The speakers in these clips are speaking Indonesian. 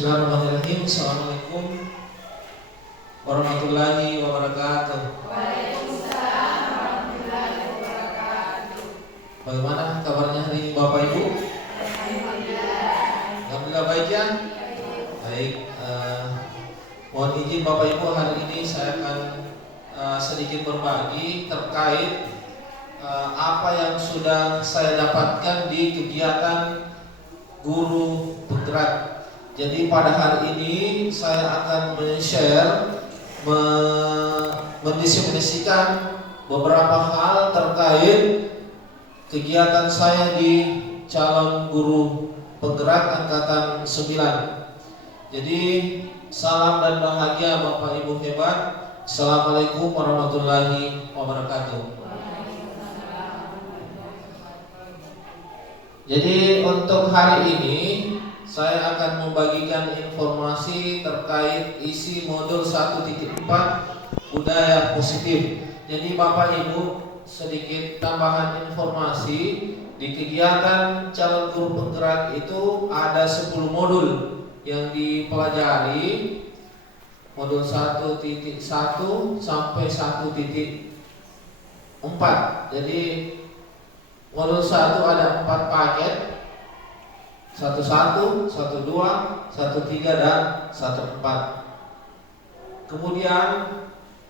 Bismillahirrahmanirrahim. Assalamualaikum warahmatullahi wabarakatuh. Waalaikumsalam warahmatullahi wabarakatuh. Bagaimana kabarnya hari ini Bapak Ibu? Alhamdulillah baik ya. Baik. Mohon izin Bapak Ibu, hari ini saya akan sedikit berbagi terkait apa yang sudah saya dapatkan di kegiatan guru penggerak. Jadi pada hari ini saya akan men-share, mendistribusikan beberapa hal terkait kegiatan saya di calon guru penggerak angkatan 9. Jadi salam dan bahagia Bapak Ibu hebat. Assalamualaikum warahmatullahi wabarakatuh. Jadi untuk hari ini saya akan membagikan informasi terkait isi modul 1.4 budaya positif. Jadi Bapak Ibu, sedikit tambahan informasi, di kegiatan calon guru penggerak itu ada 10 modul yang dipelajari. Modul 1.1 sampai 1.4. Jadi modul 1 ada 4 paket, 11, 12, 13 dan 14. Kemudian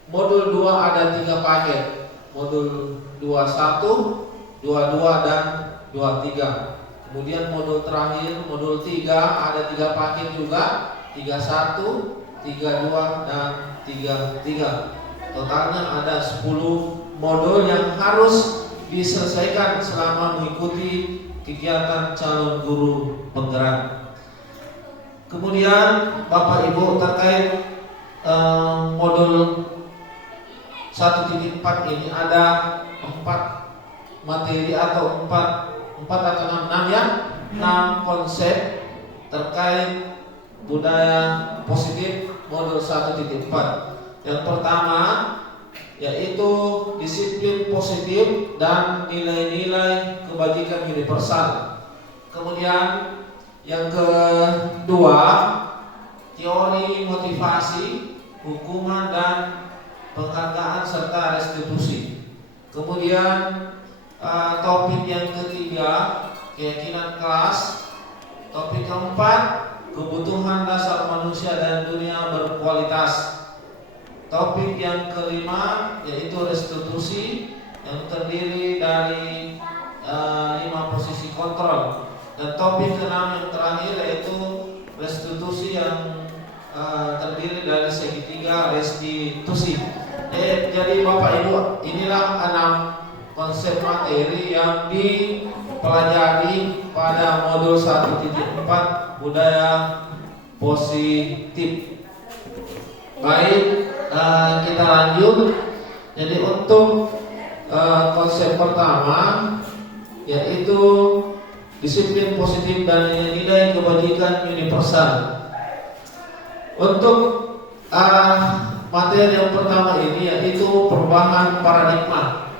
modul 2 ada 3 paket. Modul 21, 22 dan 23. Kemudian modul terakhir, modul 3 ada 3 paket juga, 31, 32 dan 33. Totalnya ada 10 modul yang harus diselesaikan selama mengikuti kegiatan calon guru penggerak. Kemudian Bapak Ibu, terkait modul 1.4 ini ada 4 materi atau 6 ya, 6 konsep terkait budaya positif modul 1.4. Yang pertama yaitu disiplin positif dan nilai-nilai kebajikan universal. Kemudian yang kedua, teori motivasi, hukuman dan penghargaan serta restitusi. Kemudian topik yang ketiga, keyakinan kelas. Topik keempat, kebutuhan dasar manusia dan dunia berkualitas. Topik yang kelima yaitu restitusi yang terdiri dari 5 posisi kontrol. Dan topik keenam yang terakhir yaitu restitusi yang terdiri dari segitiga restitusi. Jadi Bapak Ibu, inilah 6 konsep materi yang dipelajari pada modul 1.4 budaya positif. Baik, kita lanjut. Jadi untuk konsep pertama yaitu disiplin positif dan nilai kebajikan universal. Untuk materi yang pertama ini yaitu perubahan paradigma.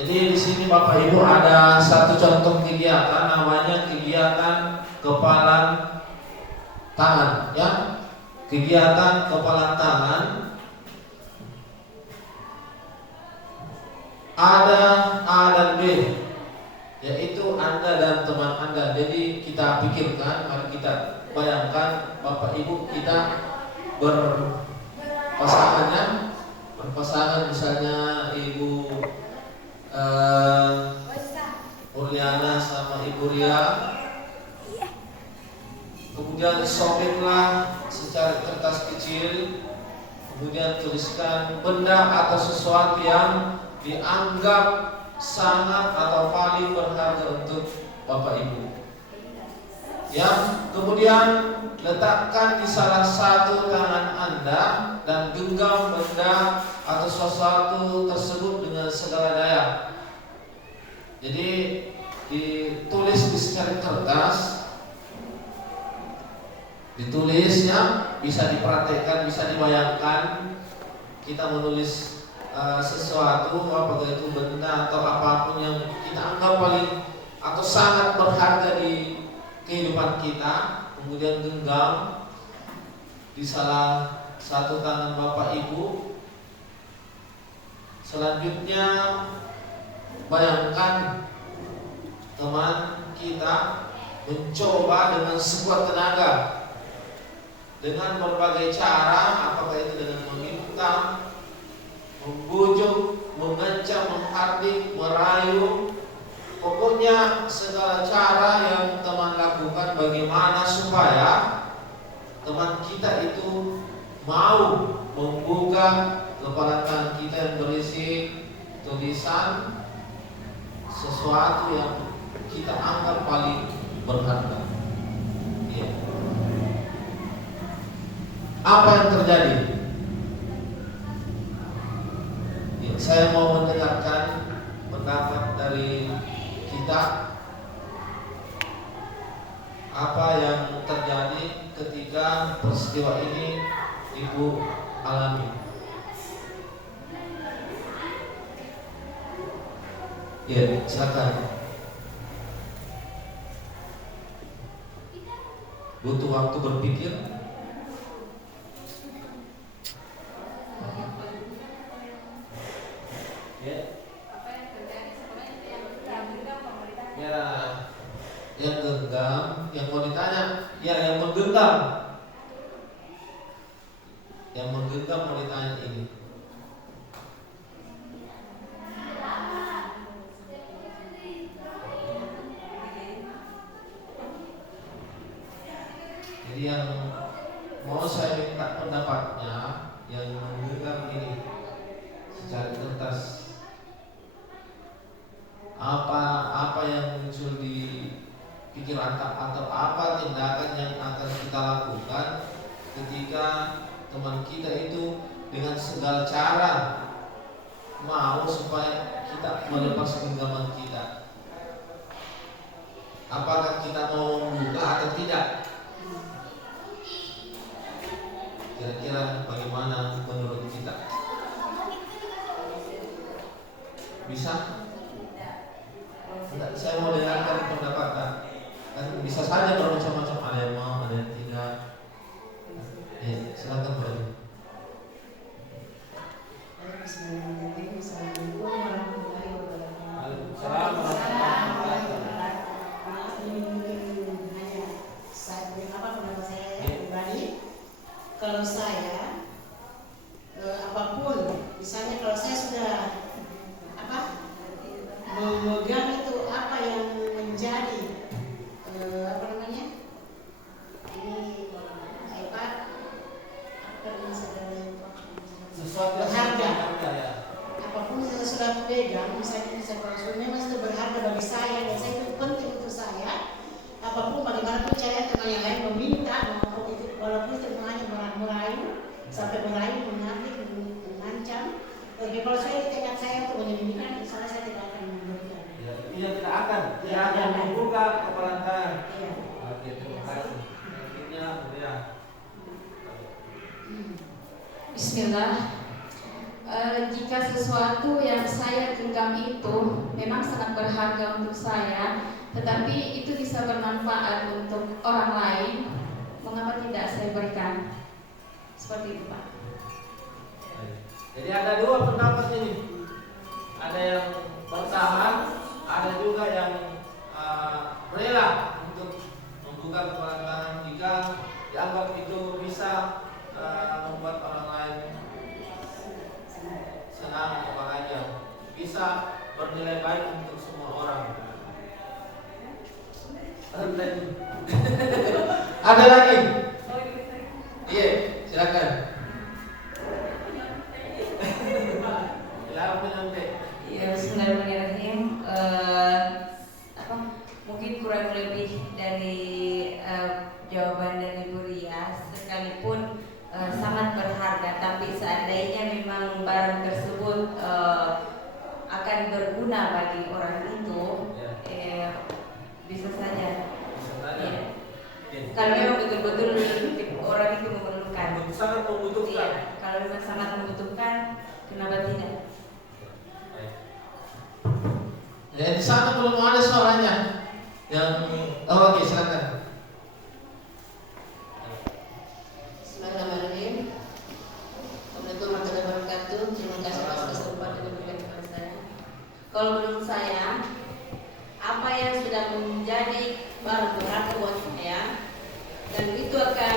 Jadi di sini Bapak Ibu ada satu contoh kegiatan, namanya kegiatan kepalan tangan, ya. Kegiatan kepalan tangan ada A dan B, yaitu Anda dan teman Anda. Jadi kita pikirkan, mari kita bayangkan Bapak Ibu kita berpasangan, misalnya Ibu Urliana sama Ibu Ria. Kemudian sobeklah secara kertas kecil, kemudian tuliskan benda atau sesuatu yang dianggap sangat atau paling berharga untuk Bapak Ibu. Ya, kemudian letakkan di salah satu tangan Anda dan genggam benda atau sesuatu tersebut dengan segala daya. Jadi ditulis di secari kertas. Ditulisnya bisa diperhatikan, bisa dibayangkan kita menulis sesuatu, apakah itu benda atau apapun yang kita anggap paling atau sangat berharga di kehidupan kita. kemudian genggam di salah satu tangan Bapak Ibu. Selanjutnya bayangkan teman kita mencoba dengan sekuat tenaga, dengan berbagai cara, apakah itu dengan meminta, membujuk, mengecam, menghardik, merayu, pokoknya segala cara yang teman lakukan bagaimana supaya teman kita itu mau membuka kepala tangan kita yang berisi tulisan sesuatu yang kita anggap paling berharga. Ya. Apa yang terjadi? Ya, saya mau mendengarkan pendapat dari kita. Apa yang terjadi ketika peristiwa ini Ibu alami? Ya, silakan. Butuh waktu berpikir. Ya. Ya, yang genggam, yang mau ditanya, ya yang menggenggam. Yang menggenggam mau ditanya ini. Jadi yang mau saya minta pendapatnya yang menggenggam ini secara tuntas. Apa yang muncul di pikiran atau apa tindakan yang akan kita lakukan ketika teman kita itu dengan segala cara mau supaya kita melepas genggaman kita. Apakah kita mau membuka atau tidak? Kira-kira bagaimana menurut kita? Bisa? Tidak, saya mau dengarkan pendapat kan bisa saja bermacam-macam, ada yang mau, ada yang tidak. Ya, silakan Pak. Bismillahirrahmanirrahim. Assalamualaikum warahmatullahi wabarakatuh. Assalamualaikum. Mungkin hanya pendapat saya pribadi. Kalau saya apapun, misalnya kalau saya sudah memegang itu apa yang menjadi sesuatu berharga. ya. Apapun yang saya sudah pegang, misalnya kalau memang itu berharga bagi saya dan saya itu penting untuk saya. Apapun bagaimanapun cara teman yang lain meminta, walaupun itu merayu, sampai merayu, mengambil, mengancam. Tapi kalau saya tekad saya untuk menyembunyikan, misalnya saya tidak akan memberikan. Iya, tidak akan. Tidak akan membuka kepala tangan. Iya. Oke, terima kasih. Akhirnya, ya. Bismillah. Jika sesuatu yang saya genggam itu memang sangat berharga untuk saya, tetapi itu bisa bermanfaat untuk orang lain, mengapa tidak saya berikan? Seperti itu, Pak. Jadi ada dua pendapat ini. Ada yang bertahan, ada juga yang rela untuk membuka kepala tangan jika dianggap itu bisa membuat orang lain senang atau bahagia, bisa bernilai baik untuk semua orang. Ada lagi? Iya, silakan. Ya, bismillahirrahmanirrahim. Mungkin kurang lebih dari jawaban dari Bu Ria, sekalipun sangat berharga, tapi seandainya memang barang tersebut akan berguna bagi orang itu, bisa saja. Ya. Kalau memang betul-betul orang itu memerlukan, sangat membutuhkan. Ya, kalau memang sangat membutuhkan, kenapa tidak? Ya, di sana belum ada suaranya. Yang oke, silakan. kalau menurut saya apa yang sudah menjadi barang berharga buat saya dan itu akan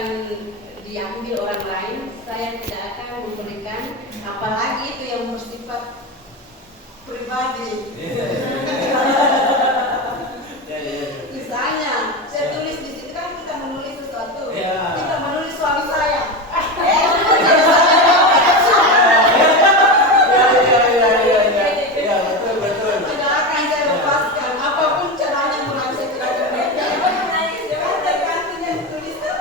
diambil orang lain, saya tidak akan memberikan, apalagi itu yang bersifat pribadi. Misalnya, saya tulis di situ kan kita menulis sesuatu, kita menulis suami saya. Tidak akan saya lepaskan, apapun caranya mulai saya tidak akan kan tergantung yang tulis itu.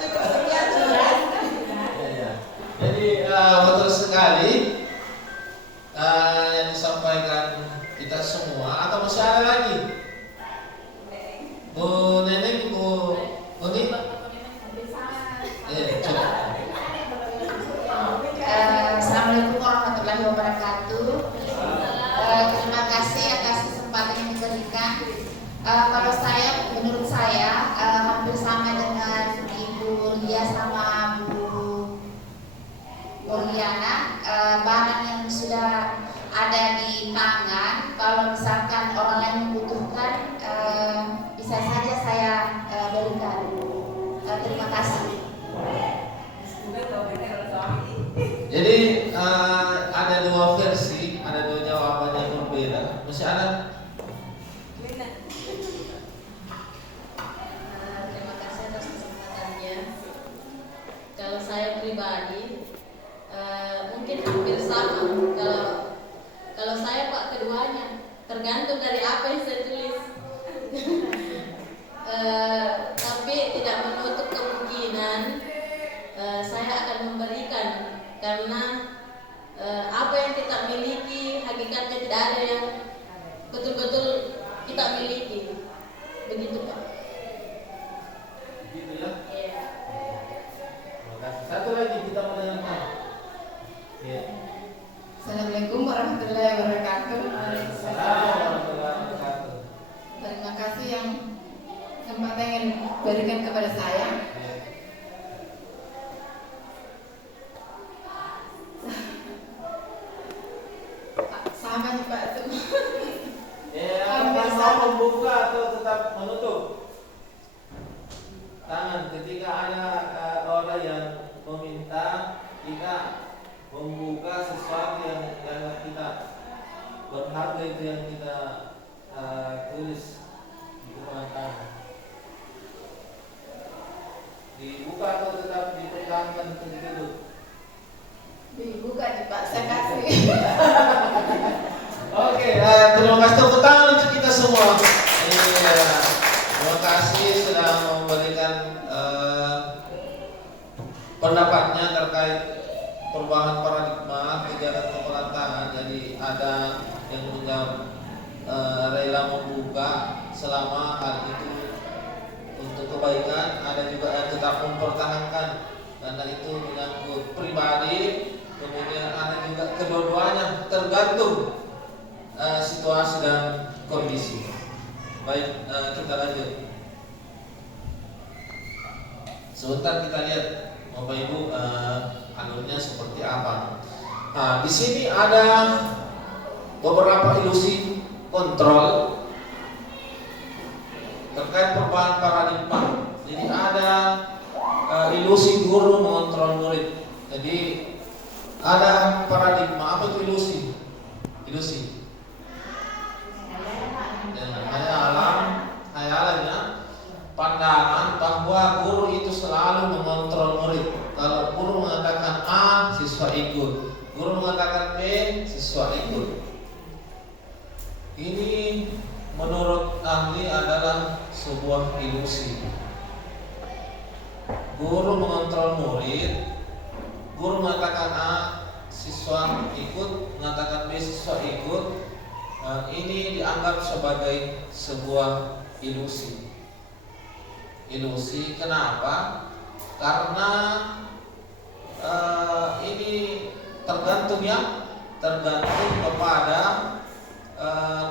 Cukup sekian jelas. Jadi betul sekali yang disampaikan kita semua. Atau masih ada lagi? Bu Neneng, Bu Uni? Coba. Assalamualaikum warahmatullahi wabarakatuh. Terima kasih atas kesempatan yang diberikan. Kalau saya, menurut saya hampir sama dengan Ibu Lia sama Bu Oriana. Barang yang sudah ada di tangan, kalau misalkan orang lain membutuhkan, bisa saja saya berikan. Terima kasih. Jadi ada dua versi, ada dua jawaban yang berbeda. Masih ada? Terima kasih atas kesempatannya. Kalau saya pribadi mungkin hampir sama. Kalau saya Pak keduanya tergantung dari apa yang saya tulis. Tapi tidak menutup kemungkinan saya akan memberikan karena apa yang kita miliki hakikatnya tidak ada yang betul-betul kita miliki. Begitu Pak. Gitu ya. Iya. Terima kasih. Satu lagi kita mendengarkan. Ya. Assalamualaikum warahmatullahi wabarakatuh. Assalamualaikum warahmatullahi wabarakatuh. Terima kasih yang kesempatan yang diberikan kepada saya. Sama nih Pak itu. Apakah mau membuka atau tetap menutup? Tangan ketika ada orang yang meminta kita membuka sesuatu yang kita berharga, itu yang kita tulis di tangan. Dibuka atau tetap dipertahankan begitu? Dibuka nih Pak, saya kasih. Oke, terima kasih, tepuk tangan untuk kita semua. Iya, terima kasih sudah memberikan pendapatnya terkait perubahan paradigma kegiatan pemerintahan. Jadi ada yang menjawab rela membuka selama hal itu untuk kebaikan, ada juga yang tetap mempertahankan karena itu menyangkut pribadi. Kemudian ada juga kedua-duanya, tergantung situasi dan kondisi. Baik, kita lanjut. Sebentar kita lihat Bapak Ibu alurnya seperti apa. Nah, di sini ada beberapa ilusi kontrol terkait perubahan paradigma. Jadi ada ilusi guru mengontrol murid. Jadi ada paradigma. Apa itu ilusi? Ilusi hayalannya pandangan bahwa guru itu selalu mengontrol murid. Kalau guru mengatakan A, siswa ikut. Guru mengatakan B, siswa ikut. Ini menurut ahli adalah sebuah ilusi. Guru mengontrol murid. Guru mengatakan A, siswa ikut, mengatakan B, siswa ikut. Ini dianggap sebagai sebuah ilusi. Ilusi kenapa? Karena ini tergantung kepada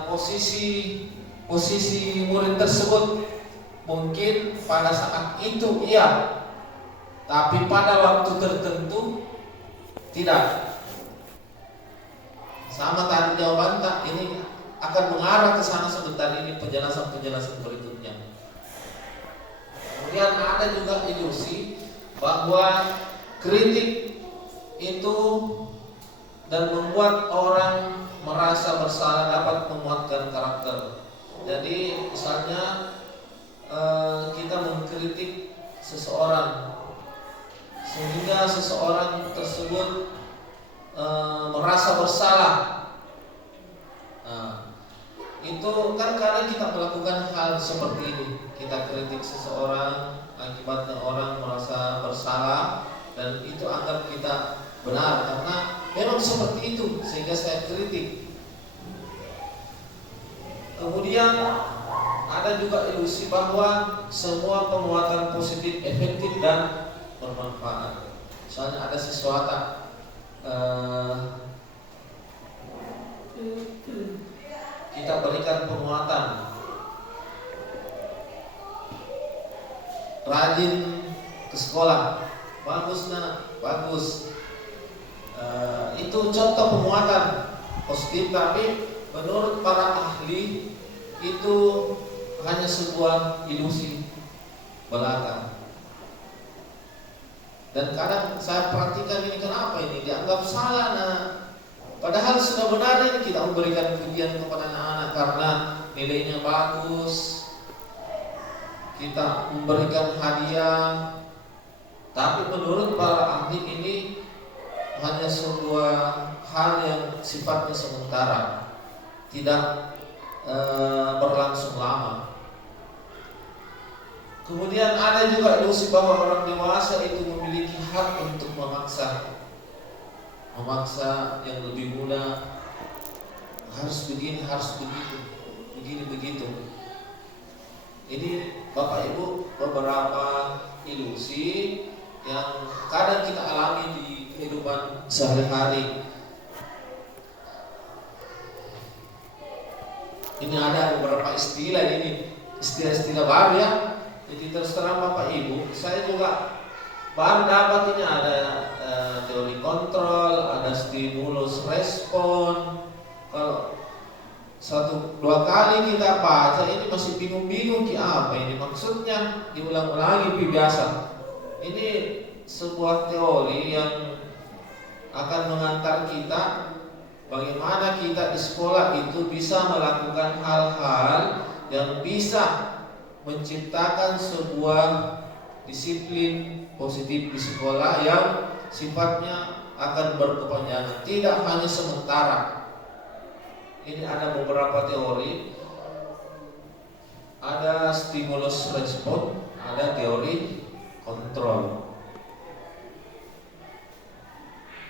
posisi murid tersebut. Mungkin pada saat itu iya, tapi pada waktu tertentu tidak. sama tarik jawaban tak, ini akan mengarah ke sana sebentar, ini penjelasan berikutnya. Kemudian ada juga ilusi bahwa kritik itu dan membuat orang merasa bersalah dapat menguatkan karakter. Jadi misalnya kita mengkritik seseorang sehingga seseorang tersebut merasa bersalah. Nah, itu kan karena kita melakukan hal seperti ini, kita kritik seseorang, akibatnya orang merasa bersalah dan itu anggap kita benar karena memang seperti itu sehingga saya kritik. Kemudian ada juga ilusi bahwa semua penguatan positif efektif dan bermanfaat. Misalnya ada sesuatu kita berikan penguatan, rajin ke sekolah, bagus nak, bagus. Itu contoh penguatan positif, tapi menurut para ahli itu hanya sebuah ilusi belaka. Dan kadang saya perhatikan ini, kenapa ini dianggap salah nah? Padahal sudah benar ini kita memberikan pujian kepada anak-anak karena nilainya bagus, kita memberikan hadiah. Tapi menurut para ahli ini hanya sebuah hal yang sifatnya sementara, tidak berlangsung lama. Kemudian ada juga ilusi bahwa orang dewasa itu memiliki hak untuk memaksa yang lebih muda, harus begini, harus begitu, begini begitu. Ini Bapak Ibu beberapa ilusi yang kadang kita alami di kehidupan sehari-hari. Ini ada beberapa istilah ini, istilah-istilah baru ya. Jadi terus terang Bapak Ibu, saya juga baru dapat ini ada teori kontrol, ada stimulus respon. Kalau 1-2 kali kita baca ini masih bingung-bingung apa ini maksudnya, diulang-ulangi biasa. Ini sebuah teori yang akan mengantar kita bagaimana kita di sekolah itu bisa melakukan hal-hal yang bisa menciptakan sebuah disiplin positif di sekolah yang sifatnya akan berkepanjangan, tidak hanya sementara. Ini ada beberapa teori, ada stimulus respon, ada teori kontrol.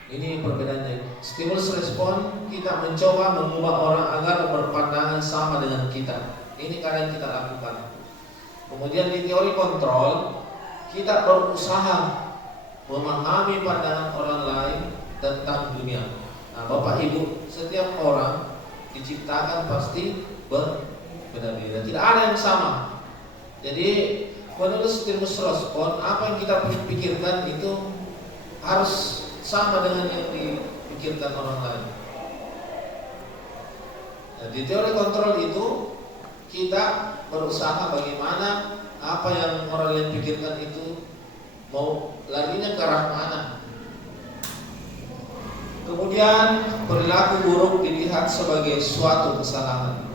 Ini perbedaannya. Stimulus respon, kita mencoba mengubah orang agar berpandangan sama dengan kita. Ini kadang kita lakukan. Kemudian di teori kontrol, kita berusaha memahami pandangan orang lain tentang dunia. Nah, Bapak Ibu, setiap orang diciptakan pasti berbeda-beda, tidak ada yang sama. Jadi menurut stimulus respon, apa yang kita pikirkan itu harus sama dengan yang dipikirkan orang lain. Nah, di teori kontrol itu kita berusaha bagaimana apa yang orang lain pikirkan itu mau larinya ke arah mana. Kemudian perilaku buruk dilihat sebagai suatu kesalahan.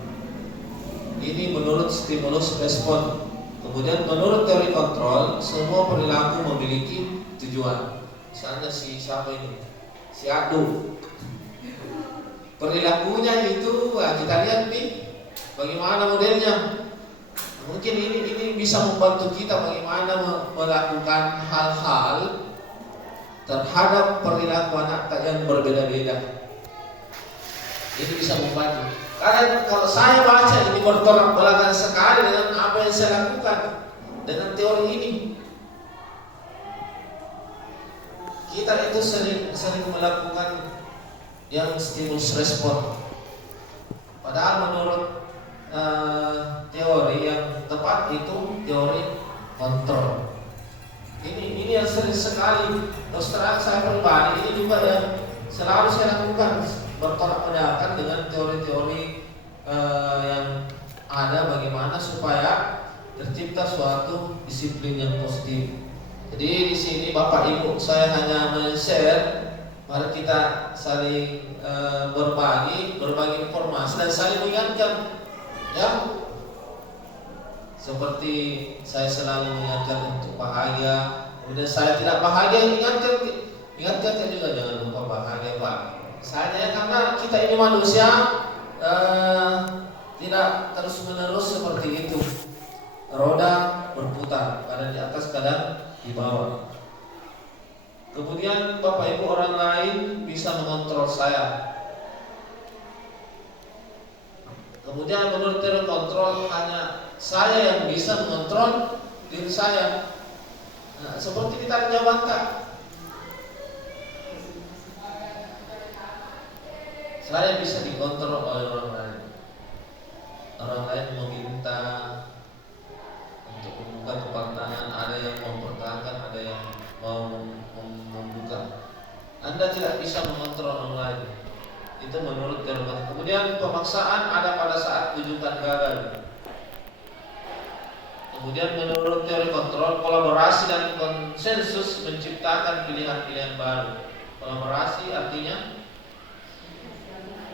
Ini menurut stimulus respon. Kemudian menurut teori kontrol, semua perilaku memiliki tujuan. Misalnya siapa ini? Si Adu. Perilakunya itu kita lihat nih bagaimana modelnya. Mungkin ini bisa membantu kita bagaimana melakukan hal-hal terhadap perilaku anak yang berbeda-beda. Ini bisa membantu. Karena kalau saya baca ini bertolak belakang sekali dengan apa yang saya lakukan dengan teori ini. Kita itu sering melakukan yang stimulus respon. Padahal menurut teori yang tepat itu teori kontrol. Ini yang sering sekali terus terang saya pribadi ini juga yang selalu saya lakukan. bertolak belakang dengan teori-teori yang ada bagaimana supaya tercipta suatu disiplin yang positif. Jadi di sini Bapak Ibu saya hanya men-share, mari kita saling berbagi informasi dan saling mengingatkan, ya. Seperti saya selalu mengingatkan untuk bahagia, kemudian saya tidak bahagia ingatkan juga jangan lupa bahagia Pak. Misalnya karena kita ini manusia tidak terus menerus seperti itu. Roda berputar, kadang di atas kadang di bawah. Kemudian Bapak Ibu orang lain bisa mengontrol saya. Kemudian menurut teori kontrol hanya saya yang bisa mengontrol diri saya. Nah, seperti kita jabatan. Saya bisa dikontrol oleh orang lain. Orang lain meminta untuk membuka telapak tangan, ada yang mempertahankan, ada yang mau membuka. Anda tidak bisa mengontrol orang lain. Itu menurut teori. Kemudian pemaksaan ada pada saat rujukan gagal. Kemudian menurut teori kontrol, kolaborasi dan konsensus menciptakan pilihan-pilihan baru. Kolaborasi artinya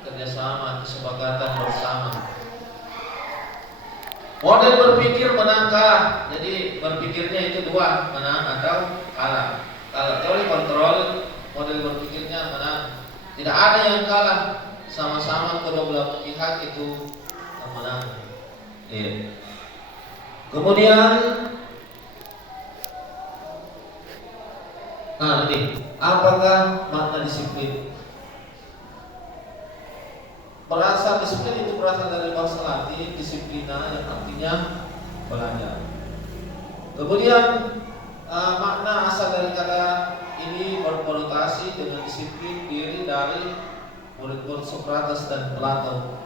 kerjasama, kesepakatan bersama. Model berpikir menang kalah. Jadi berpikirnya itu dua, menang atau kalah. Kalau teori kontrol, model berpikirnya menang. Tidak ada yang kalah, sama-sama kedua belah pihak itu menang. Iya. Kemudian, nah ini, apakah makna disiplin? Disiplin itu berasal dari bahasa Latin disiplina yang artinya belajar. Kemudian makna asal dari kata ini berkonotasi dengan disiplin diri dari murid-murid Sokrates dan Plato.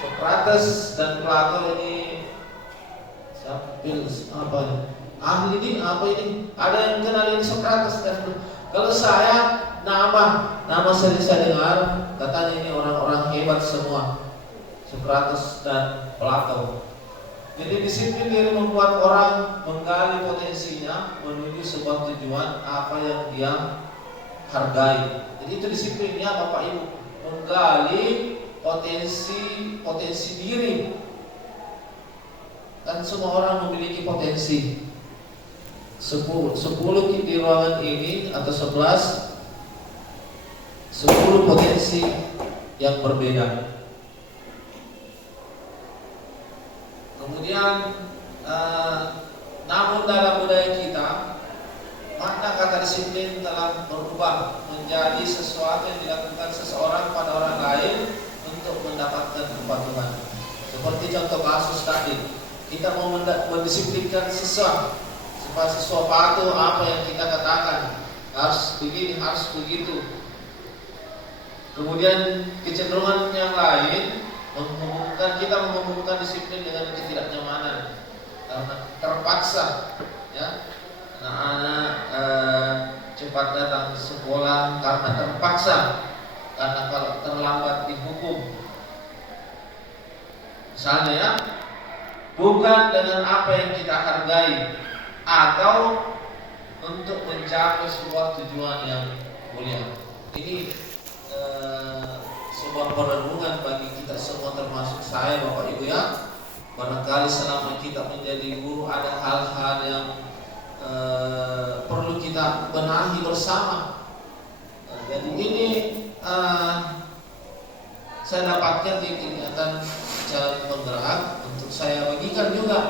Sokrates dan Plato ini apa ini? Ahli ini apa ini? Ada yang kenal ini Sokrates dan kalau saya nama sering saya dengar katanya ini orang-orang hebat semua, Sokrates dan Plato. Jadi disiplin diri membuat orang menggali potensinya menuju sebuah tujuan apa yang dia hargai. Jadi itu disiplinnya Bapak Ibu, menggali potensi diri. Dan semua orang memiliki potensi. 10 di ruangan ini atau 11 10 potensi yang berbeda. Kemudian namun dalam budaya kita makna kata disiplin telah berubah menjadi sesuatu yang dilakukan seseorang pada orang lain untuk mendapatkan kepatuhan. Seperti contoh kasus tadi, kita mau mendisiplinkan sesuatu supaya sesuatu patuh apa yang kita katakan, harus begini, harus begitu. Kemudian kecenderungan yang lain kita menghubungkan disiplin dengan ketidaknyamanan karena terpaksa, ya. Anak-anak cepat datang ke sekolah karena terpaksa, karena kalau terlambat dihukum. Misalnya, ya, bukan dengan apa yang kita hargai atau untuk mencapai sebuah tujuan yang mulia. Ini sebuah perenungan bagi kita semua termasuk saya Bapak Ibu, ya. Barangkali selama kita menjadi guru ada hal-hal yang perlu kita benahi bersama. Jadi ini saya dapatkan di kegiatan jalan penggerak untuk saya bagikan juga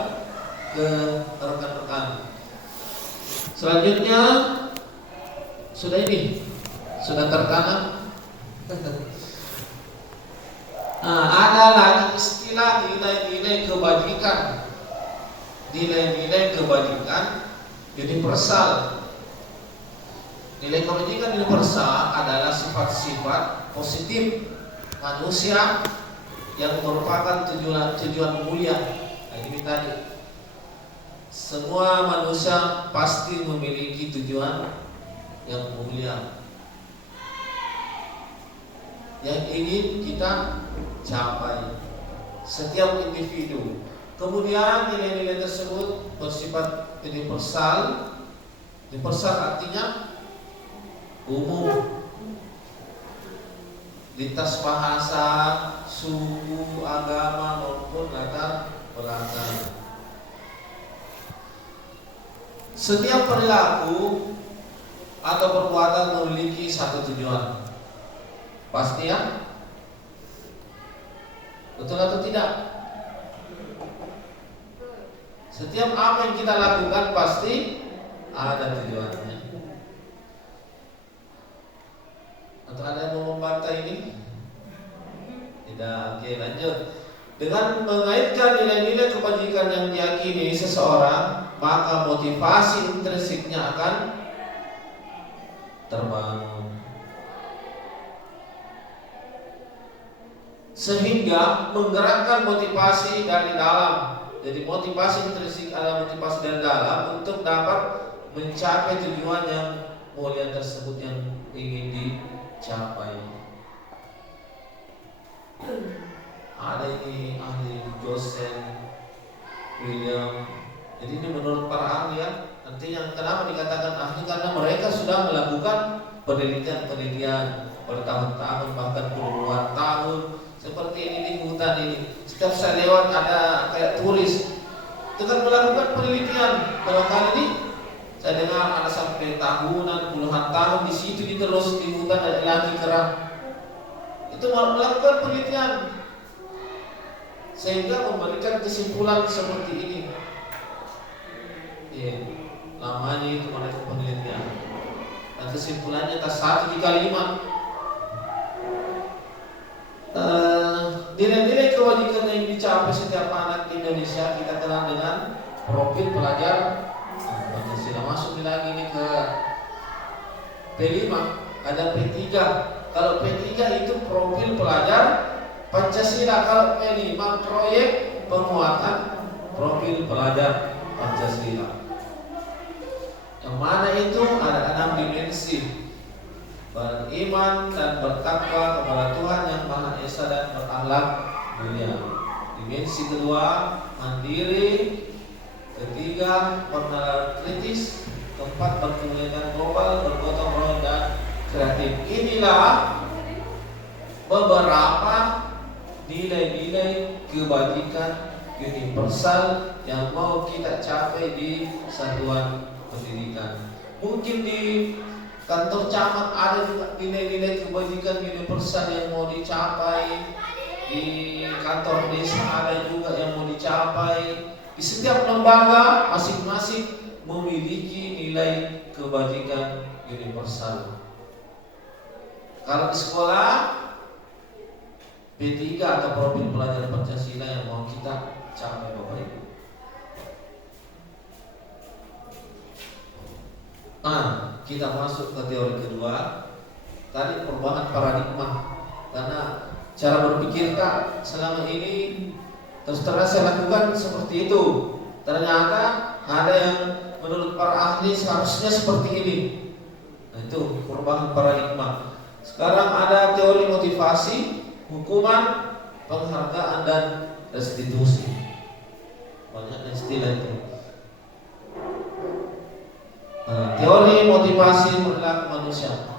ke rekan-rekan. Selanjutnya sudah tertanam. Ada lagi istilah nilai-nilai kebajikan. Nilai-nilai kebajikan universal. Nilai kebajikan universal adalah sifat-sifat positif manusia yang merupakan tujuan mulia. Nah, ini tadi, semua manusia pasti memiliki tujuan yang mulia. yang ingin kita capai, setiap individu. Kemudian nilai-nilai tersebut bersifat universal. Universal artinya umum, lintas bahasa, suku, agama maupun latar belakang. Setiap perilaku atau perbuatan memiliki satu tujuan. Pasti ya? Betul atau tidak? Setiap apa yang kita lakukan pasti ada tujuannya. Atau ada yang mau membantah ini? Tidak. Oke, lanjut. Dengan mengaitkan nilai-nilai kebajikan yang diyakini seseorang, maka motivasi intrinsiknya akan terbangun. Sehingga menggerakkan motivasi dari dalam. Jadi motivasi intrinsik adalah motivasi dari dalam untuk dapat mencapai tujuan yang mulia tersebut yang ingin dicapai. Ada ini ahli Joseph William. Jadi ini menurut para ahli ya. Artinya kenapa dikatakan ahli? Karena mereka sudah melakukan penelitian bertahun-tahun bahkan puluhan tahun. Seperti ini di hutan ini. Setiap saya lewat ada kayak turis itu kan melakukan penelitian. Kalau kali ini saya dengar ada sampai tahunan, puluhan tahun di situ terus di hutan ada lagi kerang. Itu melakukan penelitian sehingga memberikan kesimpulan seperti ini. Ya, lamanya itu mereka penelitian. Dan kesimpulannya tak satu di kalimat. Nilai-nilai kewajiban yang dicapai setiap anak di Indonesia kita kenal dengan profil pelajar Pancasila. Masuk lagi ini ke P5, ada P3. Kalau P3 itu profil pelajar Pancasila, kalau P5 proyek penguatan profil pelajar Pancasila. Yang mana itu ada 6 dimensi: beriman dan bertakwa kepada Tuhan yang Maha Esa dan berakhlak mulia. Dimensi kedua mandiri, ketiga pengenalan kritis, keempat berkemuliaan global, bergotong royong dan kreatif. Inilah beberapa nilai-nilai kebajikan universal yang mau kita capai di satuan pendidikan. Mungkin di kantor camat ada juga nilai-nilai kebajikan universal yang mau dicapai. Di kantor desa ada juga yang mau dicapai. Di setiap lembaga masing-masing memiliki nilai kebajikan universal. Kalau di sekolah P3 atau profil pelajar Pancasila yang mau kita capai Bapak Ibu. Nah, kita masuk ke teori kedua. Tadi perubahan paradigma. Karena cara berpikir Kak selama ini terus terang saya lakukan seperti itu. Ternyata ada yang menurut para ahli seharusnya seperti ini. Nah, itu perubahan paradigma. Sekarang ada teori motivasi, hukuman, penghargaan dan restitusi. Banyak istilah itu. Teori motivasi perilaku manusia.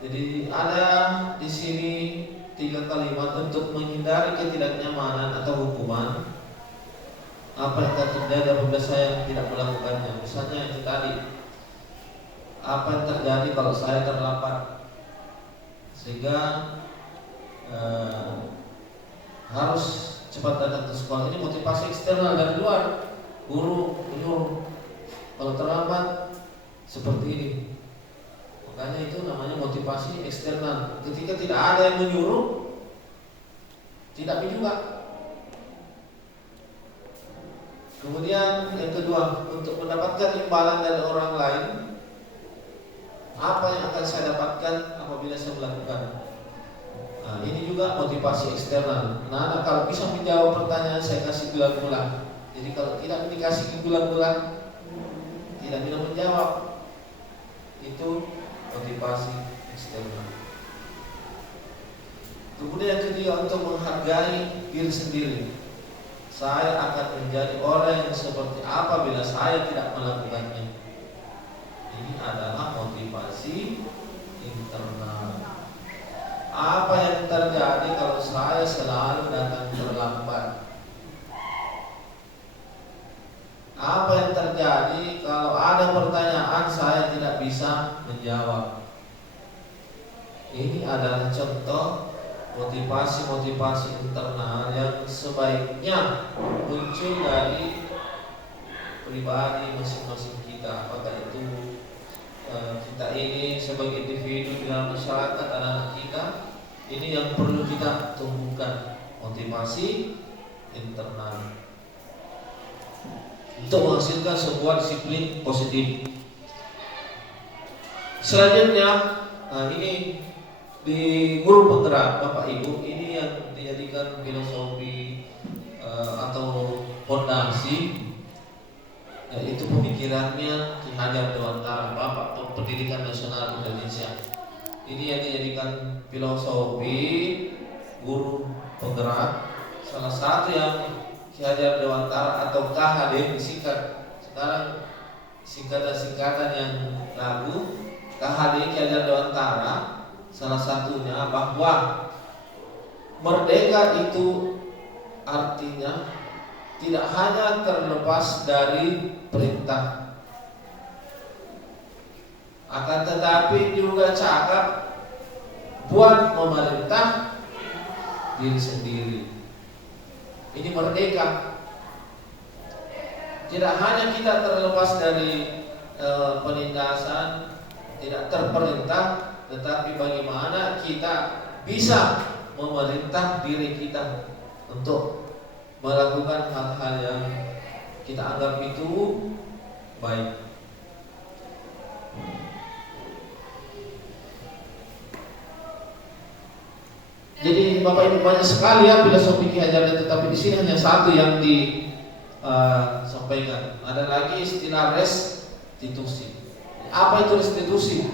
Jadi ada di sini 3 kalimat untuk menghindari ketidaknyamanan atau hukuman. Apa yang akan terjadi apabila saya tidak melakukannya? Misalnya itu tadi, apa yang terjadi kalau saya terlambat sehingga harus cepat datang ke sekolah? Ini motivasi eksternal dari luar. Guru menyuruh kalau terlambat seperti ini. Makanya itu namanya motivasi eksternal. Ketika tidak ada yang menyuruh, tidak juga. Kemudian yang kedua, untuk mendapatkan imbalan dari orang lain, apa yang akan saya dapatkan apabila saya melakukan? Nah, ini juga motivasi eksternal. Nah, kalau bisa menjawab pertanyaan saya kasih bulan-bulan. Jadi kalau tidak dikasih bulan-bulan, tidak bisa menjawab. Itu motivasi eksternal. Kemudian yang ketiga, untuk menghargai diri sendiri. Saya akan menjadi orang yang seperti apa bila saya tidak melakukannya. Ini adalah motivasi internal. Apa yang terjadi kalau saya selalu datang terlambat? Apa yang terjadi kalau ada pertanyaan saya tidak bisa menjawab? Ini adalah contoh motivasi-motivasi internal yang sebaiknya muncul dari pribadi masing-masing kita. Apakah itu kita ini sebagai individu di dalam masyarakat, anak-anak kita, ini yang perlu kita tumbuhkan, motivasi internal untuk menghasilkan sebuah disiplin positif. Selanjutnya, ini di guru penggerak Bapak Ibu, ini yang dijadikan filosofi atau fondasi, yaitu pemikirannya Ki Hajar Dewantara, Bapak Pendidikan Nasional Indonesia. Ini yang dijadikan filosofi guru penggerak. Salah satu yang Ki Hajar Dewantara atau KHD disingkat. Sekarang singkatan-singkatan yang lagu KHD Ki Hajar Dewantara, salah satunya bahwa merdeka itu artinya tidak hanya terlepas dari perintah, akan tetapi juga cakap buat memerintah diri sendiri. Ini merdeka. Tidak hanya kita terlepas dari penindasan, tidak terperintah, tetapi bagaimana kita bisa memerintah diri kita untuk melakukan hal-hal yang kita anggap itu baik. Jadi Bapak Ibu, banyak sekali ya filosofi Ki Hajar, tetapi di sini hanya satu yang disampaikan. Ada lagi istilah restitusi. Apa itu restitusi?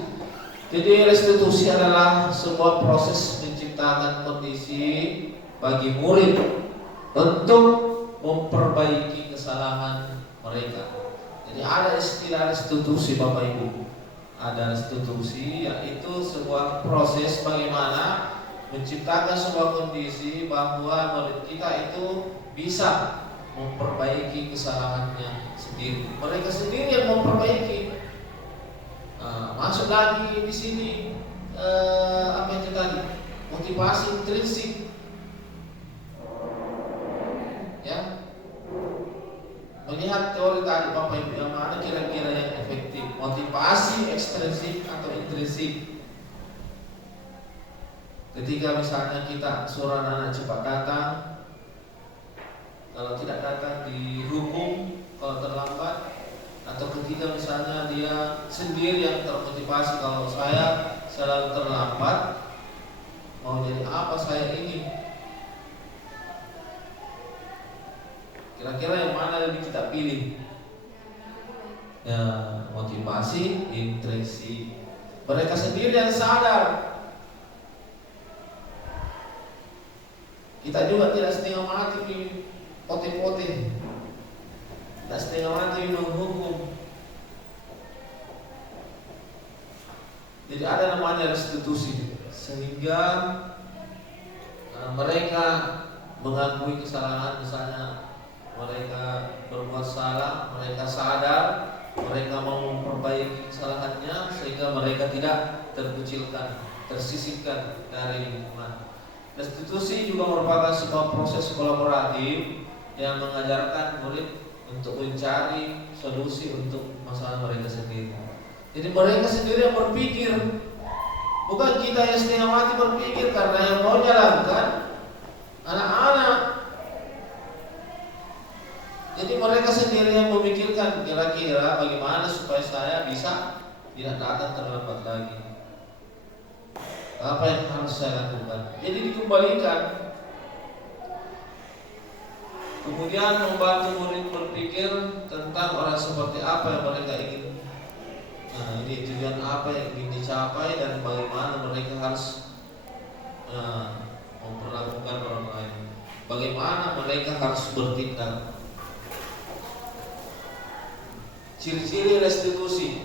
Jadi restitusi adalah sebuah proses menciptakan kondisi bagi murid untuk memperbaiki kesalahan mereka. Jadi ada istilah restitusi Bapak Ibu. Ada restitusi, yaitu sebuah proses bagaimana menciptakan sebuah kondisi bahwa murid kita itu bisa memperbaiki kesalahannya sendiri. Mereka sendiri yang memperbaiki. Masuk lagi di sini apa itu tadi? Motivasi intrinsik. Ya. Melihat teori tadi Bapak Ibu, yang mana kira-kira yang efektif? Motivasi ekstrinsik atau intrinsik? Ketika misalnya kita suruh anak-anak cepat datang, kalau tidak datang dihukum kalau terlambat, atau ketika misalnya dia sendiri yang termotivasi, kalau saya selalu terlambat, mau jadi apa saya ini? Kira-kira yang mana lebih kita pilih? Ya, motivasi intrinsik. Mereka sendiri yang sadar. Kita juga tidak setengah mati pote-pote, tidak setengah mati menghukum. Jadi ada namanya restitusi, sehingga mereka mengakui kesalahan. Misalnya mereka berbuat salah, mereka sadar, mereka mau memperbaiki kesalahannya, sehingga mereka tidak terkucilkan, tersisihkan dari lingkungan. Restitusi juga merupakan sebuah proses kolaboratif yang mengajarkan murid untuk mencari solusi untuk masalah mereka sendiri. Jadi mereka sendiri yang berpikir, bukan kita yang setengah mati berpikir, karena yang mau jalankan anak-anak. Jadi mereka sendiri yang memikirkan kira-kira bagaimana supaya saya bisa tidak datang terlambat lagi. Apa yang harus saya lakukan? Jadi dikembalikan. Kemudian membantu murid berpikir tentang orang seperti apa yang mereka ingin. Nah, ini tujuan apa yang ingin dicapai dan bagaimana mereka harus bagaimana mereka harus bertindak. Ciri-ciri restitusi,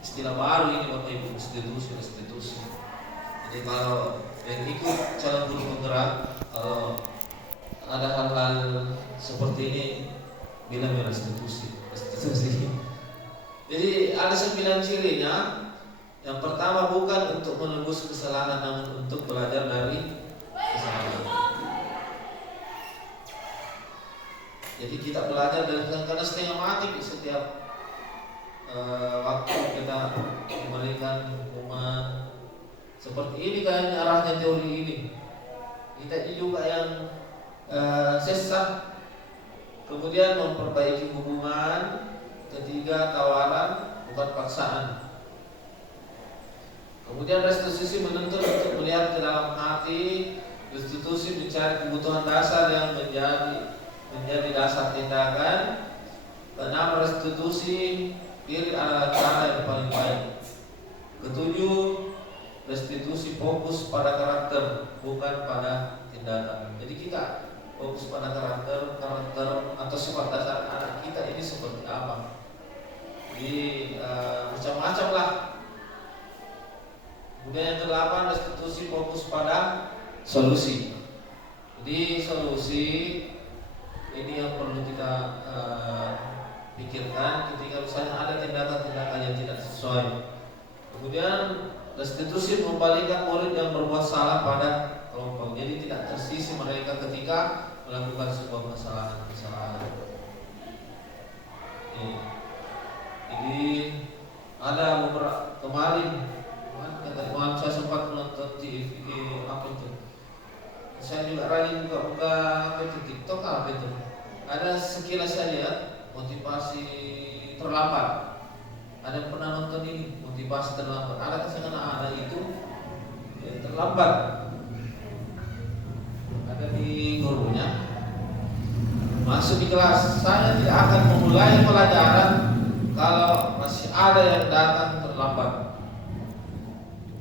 istilah baru ini Bapak Ibu, restitusi. Jadi kalau yang ikut calon guru penggerak, kalau ada hal-hal seperti ini bilang restitusi. Jadi ada 9 cirinya. Yang pertama, bukan untuk menebus kesalahan, namun untuk belajar dari kesalahan. Jadi kita belajar dari kesalahan, karena setengah mati setiap waktu kita memberikan hukuman seperti ini, kayaknya arahnya teori ini. Kita juga yang sesat. Kemudian memperbaiki hubungan. Ketiga, tawaran bukan paksaan. Kemudian restitusi menuntut untuk melihat ke dalam hati. Restitusi mencari kebutuhan dasar yang menjadi dasar tindakan. Keenam, restitusi pilih adalah cara yang paling baik. Ketujuh, restitusi fokus pada karakter, bukan pada tindakan. Jadi kita fokus pada karakter atau sifat dasar anak kita ini seperti apa. Jadi macam-macam lah. Kemudian yang ke-8, restitusi fokus pada solusi. Jadi solusi ini yang perlu kita pikirkan ketika misalnya ada tindakan-tindakan yang tidak sesuai. Kemudian restitusi membalikkan murid yang berbuat salah pada kelompok. Jadi tidak tersisi mereka ketika melakukan sebuah kesalahan. Jadi ada beberapa kemarin saya sempat menonton TV apa itu. Saya juga rajin buka apa itu TikTok apa itu. Ada sekilas saya lihat motivasi terlambat. Ada yang pernah nonton ini motivasi terlambat? Ada kesannya ada itu terlambat. Ada di gurunya masuk di kelas, saya tidak akan memulai pelajaran kalau masih ada yang datang terlambat.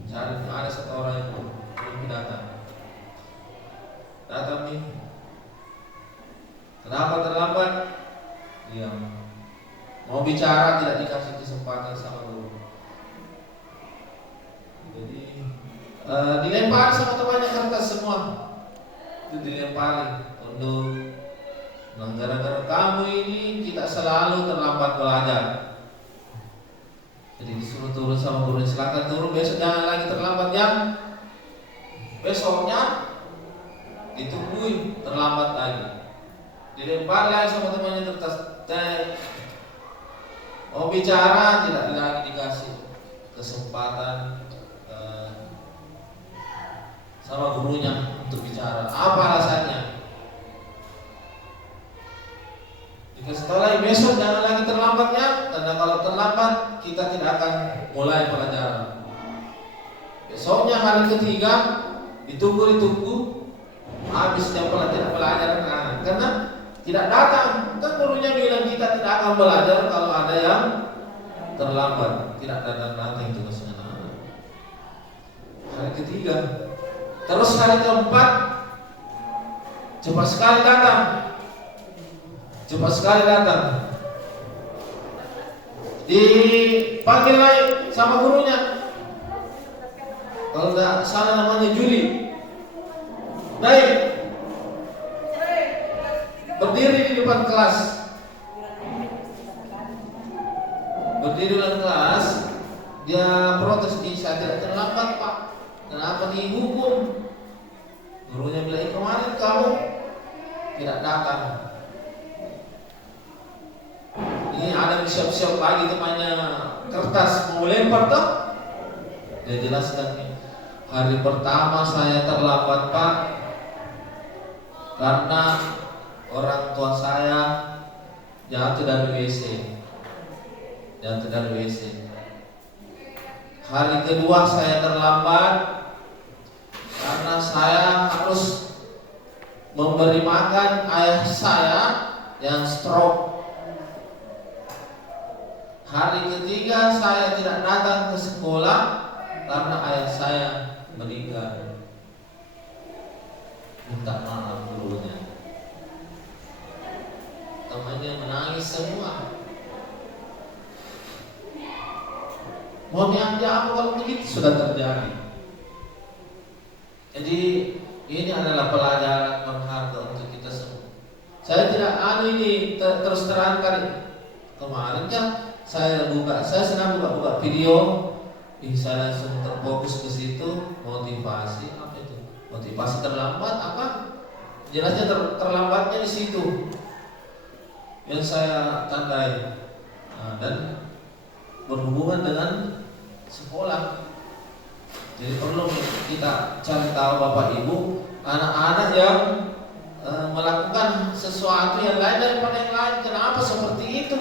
Cari ada satu orang yang belum datang nih. Kenapa terlambat? Dia mau bicara tidak dikasih kesempatan sama guru. Jadi dilempar sama temannya kertas semua. Itu dilemparin untuk gara-gara kamu ini tidak selalu terlambat belajar. Jadi disuruh turun sama guru, silakan turun, besok jangan lagi terlambat ya. Besoknya ditungguin terlambat lagi. Dilempar lagi sama temannya kertas. Mau bicara tidak lagi dikasih kesempatan sama gurunya untuk bicara. Apa alasannya? Setelah besok jangan lagi terlambat ya, karena kalau terlambat kita tidak akan mulai pelajaran. Besoknya hari ketiga ditunggu habis jam tidak belajar karena tidak datang. Kan gurunya bilang kita tidak akan belajar kalau ada yang terlambat, tidak datang itu kesana. Hari ketiga, terus hari keempat cepat sekali datang. Dipanggil lagi sama gurunya. Kalau nggak salah namanya Juli. Naik, berdiri di depan kelas. Dia protes, saya tidak terlambat Pak. Kenapa dihukum? Gurunya bilang, kemarin kamu tidak datang. Ini ada siap-siap lagi temannya kertas mau lempar toh. Dia jelaskan, hari pertama saya terlambat Pak, karena orang tua saya jatuh dari WC. Hari kedua saya terlambat karena saya harus memberi makan ayah saya yang stroke. Hari ketiga saya tidak datang ke sekolah karena ayah saya meninggal. Minta maaf gurunya. temannya menangis semua. Mohon diambil kalau begitu sudah terjadi. Jadi ini adalah pelajaran berharga untuk kita semua. Saya tidak terus terangkan. Kemarin kan saya senang buka video. Saya langsung terfokus ke situ. Motivasi apa itu? Motivasi terlambat apa? Jelasnya terlambatnya di situ yang saya tandai. Dan berhubungan dengan sekolah. Jadi perlu kita cari tahu Bapak Ibu, anak-anak yang melakukan sesuatu yang lain daripada yang lain. Kenapa seperti itu?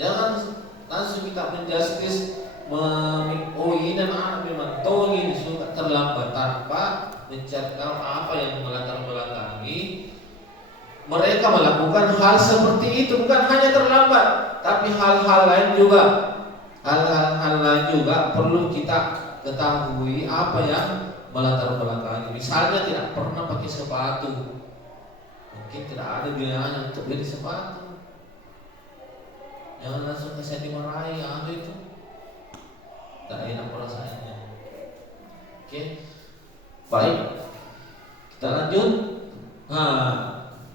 Jangan langsung kita menjustis, ini anak memang ini suka terlambat tanpa mencari tahu apa yang melatar belakangi mereka melakukan hal seperti itu. Bukan hanya terlambat, tapi hal-hal lain juga. Hal-hal lain juga perlu kita ketahui apa yang melatar belakangi. Misalnya tidak pernah pakai sepatu, mungkin tidak ada biayanya untuk beli sepatu. Jangan langsung saya dimarahi, apa itu? Tak enak perasaannya. Oke, baik. Kita lanjut.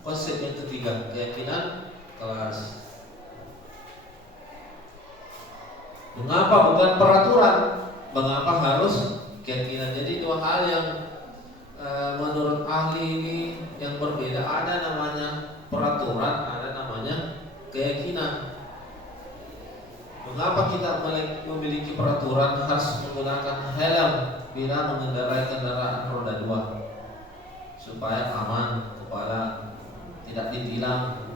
Konsep yang ketiga, keyakinan kelas. Mengapa bukan peraturan? Mengapa harus keyakinan? Jadi dua hal yang menurut ahli ini yang berbeda. Ada namanya peraturan, ada namanya keyakinan. Mengapa kita memiliki peraturan harus menggunakan helm bila mengendarai kendaraan roda 2 supaya aman kepala, tidak ditilang?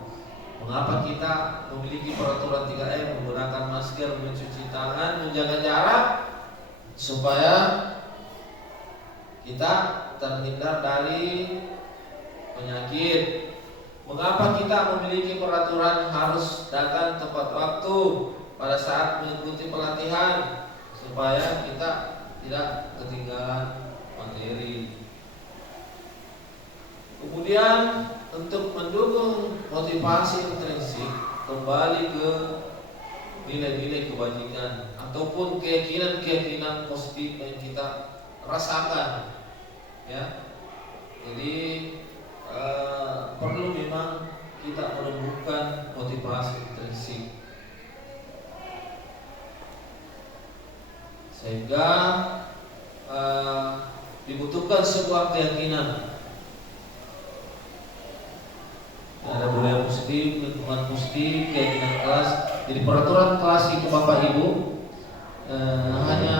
Mengapa kita memiliki peraturan 3M, menggunakan masker, mencuci tangan, menjaga jarak supaya kita terhindar dari penyakit? Mengapa kita memiliki peraturan harus datang tepat waktu pada saat mengikuti pelatihan supaya kita tidak ketinggalan materi? Kemudian untuk mendukung motivasi intrinsik, kembali ke nilai-nilai kebajikan ataupun keyakinan-keyakinan positif yang kita rasakan, ya. Jadi perlu memang kita menumbuhkan motivasi intrinsik sehingga dibutuhkan sebuah keyakinan. Ada budaya positif, lingkungan positif, keyakinan kelas. Jadi peraturan kelas itu Bapak Ibu hanya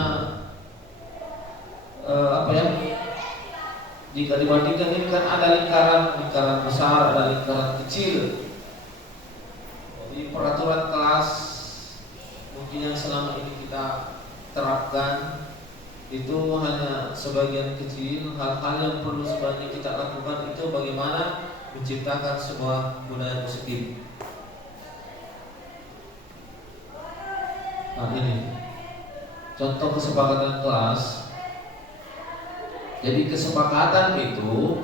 jika dibandingkan ini kan ada lingkaran besar, ada lingkaran kecil. Jadi peraturan kelas mungkin yang selama ini kita terapkan itu hanya sebagian kecil. Hal-hal yang perlu sebaiknya kita lakukan itu bagaimana menciptakan sebuah budaya positif. Nah ini contoh kesepakatan kelas. Jadi kesepakatan itu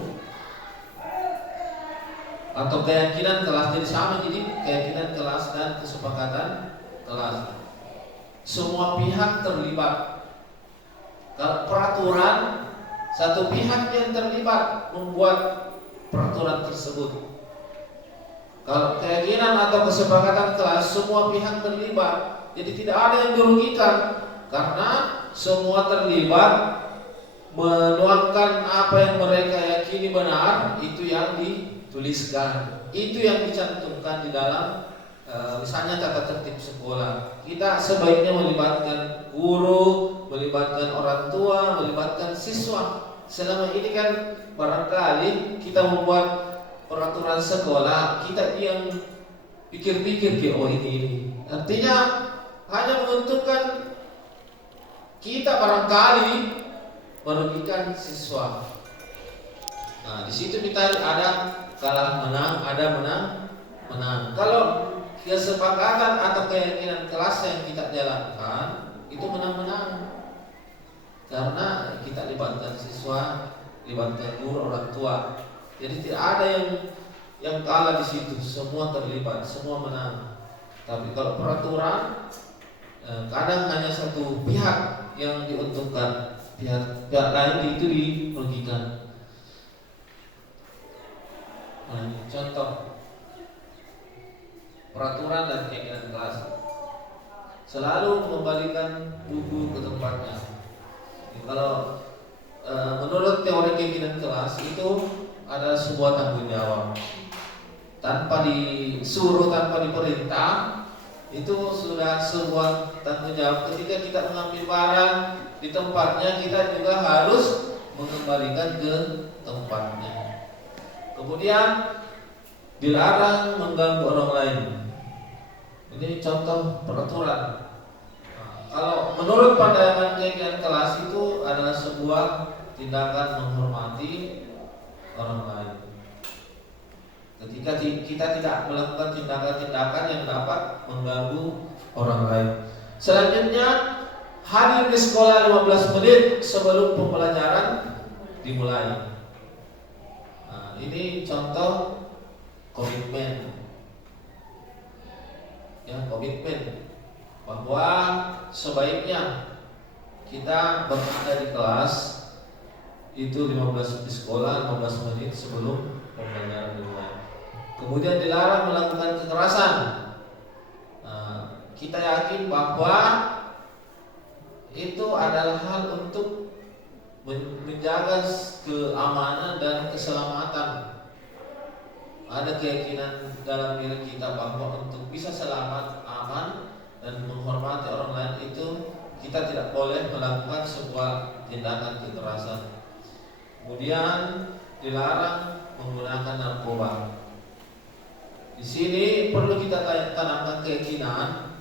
atau keyakinan kelas jadi sama. Jadi keyakinan kelas dan kesepakatan kelas, semua pihak terlibat. Kalau peraturan, satu pihak yang terlibat membuat peraturan tersebut. Kalau keyakinan atau kesepakatan kelas, semua pihak terlibat. Jadi tidak ada yang dirugikan karena semua terlibat menuangkan apa yang mereka yakini benar, itu yang dituliskan, itu yang dicantumkan di dalam misalnya tata tertib sekolah. Kita sebaiknya melibatkan guru, melibatkan orang tua, melibatkan siswa. Selama ini kan barangkali kita membuat peraturan sekolah, kita yang pikir-pikir ini. Artinya hanya menentukan kita, barangkali merugikan siswa. Nah, di situ kita ada kalah menang, ada menang. Kalau kesepakatan atau keyakinan kelas yang kita jalankan itu menang-menang. Karena kita libatkan siswa, libatkan guru, orang tua. Jadi tidak ada yang kalah di situ, semua terlibat, semua menang. Tapi kalau peraturan kadang hanya satu pihak yang diuntungkan, pihak lain itu dirugikan. Nah, contoh peraturan dan keinginan kelas selalu mengembalikan buku ke tempatnya. Kalau menurut teori keinginan kelas itu adalah sebuah tanggung jawab. Tanpa disuruh, tanpa diperintah, itu sudah sebuah tanggung jawab. Ketika kita mengambil barang di tempatnya, kita juga harus mengembalikan ke tempatnya. Kemudian dilarang mengganggu orang lain. Ini contoh peraturan. Kalau menurut pandangan keinginan kelas itu adalah sebuah tindakan menghormati orang lain. Ketika kita tidak melakukan tindakan-tindakan yang dapat mengganggu orang lain. Selanjutnya, hadir di sekolah 15 menit sebelum pembelajaran dimulai. Nah, ini contoh komitmen. Ya, komitmen bahwa sebaiknya kita berada di kelas itu 15 di sekolah 15 menit sebelum pembelajaran dimulai. Kemudian dilarang melakukan kekerasan. Kita yakin bahwa itu adalah hal untuk menjaga keamanan dan keselamatan. Ada keyakinan dalam diri kita bahwa untuk bisa selamat, aman, dan menghormati orang lain itu kita tidak boleh melakukan sebuah tindakan kekerasan. Kemudian dilarang menggunakan narkoba. Di sini perlu kita tanamkan keyakinan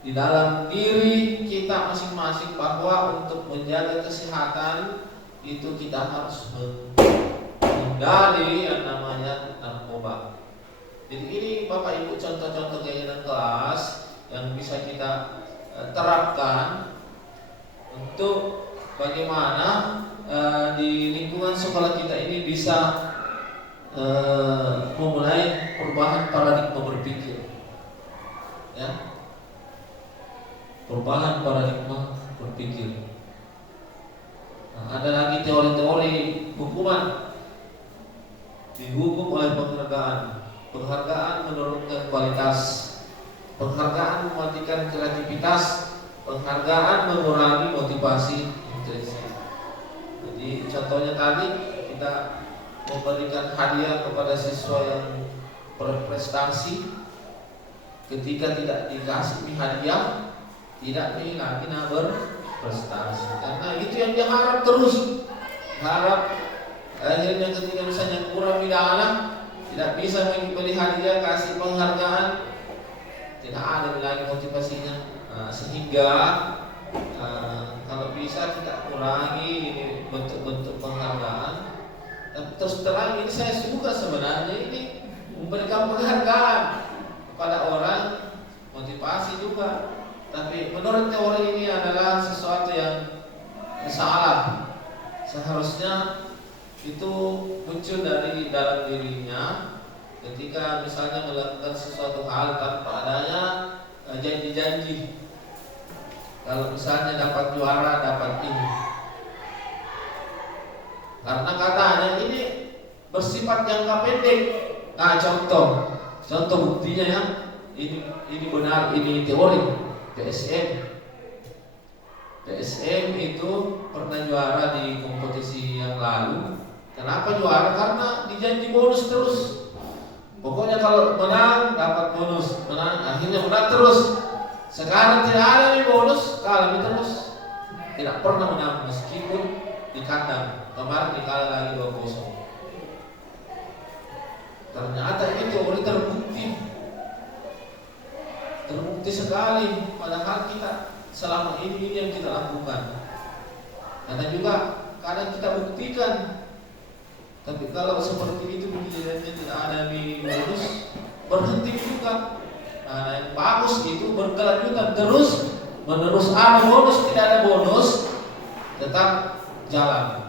di dalam diri kita masing-masing bahwa untuk menjaga kesehatan itu kita harus menghindari yang namanya narkoba. Jadi ini Bapak Ibu contoh-contoh keinginan kelas yang bisa kita terapkan untuk bagaimana di lingkungan sekolah kita ini bisa memulai perubahan paradigma berpikir, ya, perubahan paradigma berpikir. Nah, ada lagi teori-teori hukuman, dihukum oleh penghargaan menurunkan kualitas, penghargaan mematikan kreativitas, penghargaan mengurangi motivasi intrinsik. Jadi contohnya tadi kita memberikan hadiah kepada siswa yang berprestasi. Ketika tidak dikasih hadiah, tidak lagi berprestasi. Karena itu yang dia harap terus. Harap akhirnya ketika misalnya kurang dana, tidak bisa membeli hadiah, kasih penghargaan, tidak ada lagi motivasinya. Sehingga kalau bisa kita kurangi ini bentuk-bentuk penghargaan. Terus terang ini saya suka sebenarnya ini memberikan penghargaan kepada orang, motivasi juga. Tapi menurut teori ini adalah sesuatu yang salah. Seharusnya itu muncul dari dalam dirinya ketika misalnya melakukan sesuatu hal tanpa adanya janji-janji. Kalau misalnya dapat juara, dapat ini, karena katanya ini bersifat jangka pendek. Nah, contoh buktinya ya, ini benar, ini teori. PSM itu pernah juara di kompetisi yang lalu. Kenapa juara? Karena dijanji bonus terus. Pokoknya kalau menang dapat bonus, menang akhirnya menang terus. Sekarang tidak ada nih bonus, kalah terus. Tidak pernah menang meskipun di kandang. Kemarin dikalah lagi 2-0. Ternyata ini teori terbukti sekali. Padahal kita selama ini yang kita lakukan. Karena juga kadang kita buktikan. Tapi kalau seperti itu kejadiannya tidak ada di bonus, berhenti juga. Nah, yang bagus itu berkelanjutan terus menerus, ada bonus tidak ada bonus tetap jalan.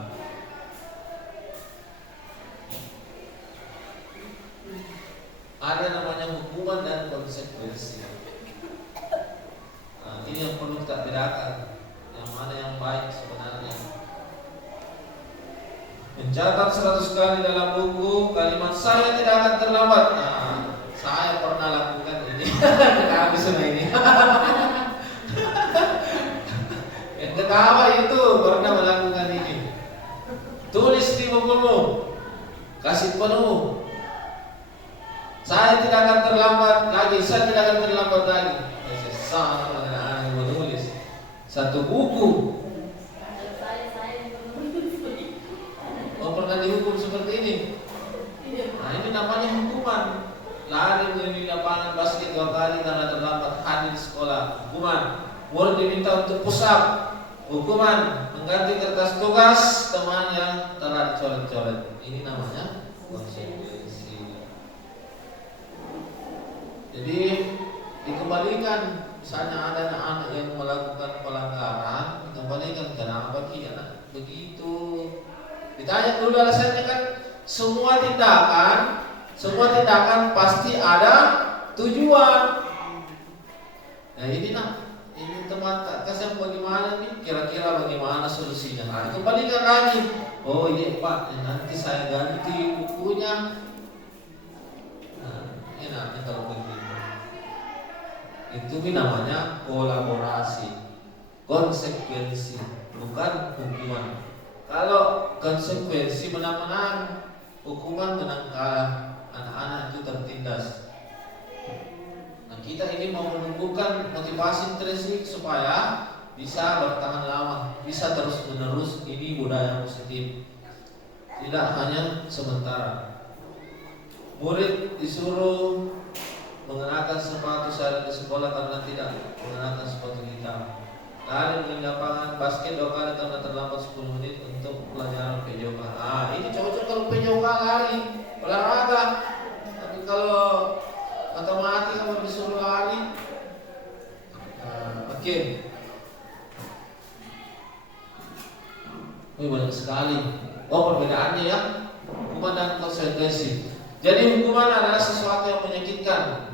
ada namanya hukuman dan konsekuensi. Nah, ini yang perlu kita bedakan, yang mana yang baik sebenarnya. Mencatat 100 kali dalam buku kalimat saya tidak akan terlambat. Nah, saya pernah lakukan ini. Kita habis sama ini. Yang ketawa itu pernah melakukan ini. Tulis di bukumu, kasih penuh. Saya tidak akan terlambat lagi. Saya tidak akan terlambat lagi. Saya sama dengan anak yang menulis satu buku. Oh, pernah dihukum seperti ini. Nah, ini namanya hukuman. Lari melalui lapangan basket 2 kali karena terlambat hadir di sekolah. Hukuman. Murid diminta untuk push up. Hukuman. Mengganti kertas tugas teman yang telah dicoret-coret. Ini namanya konsekuensi. Jadi dikembalikan. Misalnya ada anak-anak yang melakukan pelanggaran, dikembalikan kenapa anak begitu. Ditanya dulu alasannya kan, semua tindakan pasti ada tujuan. Nah ini teman kasih bagaimana nih, kira-kira bagaimana solusinya. Nah dikembalikan lagi. Oh iya Pak, nanti saya ganti bukunya. Nah enaknya kalau begitu. Itu namanya kolaborasi, konsekuensi, bukan hukuman. Kalau konsekuensi menang-menang, hukuman menang kalah, anak-anak itu tertindas. Nah kita ini mau menumbuhkan motivasi intrinsik supaya bisa bertahan lama, bisa terus menerus. Ini budaya positif, tidak hanya sementara. Murid disuruh mengenakan sepatu sehari di sekolah karena tidak mengenakan sepatu hitam. Lari di lapangan basket 2 kali karena terlambat 10 menit untuk pelajaran PJOK. Ah, ini cocok kalau PJOK lari, olahraga. Tapi kalau matematika kalau disuruh lari, oke. Ini banyak sekali. Oh, perbedaannya ya, hukuman dan konsekuensi. Jadi hukuman adalah sesuatu yang menyakitkan,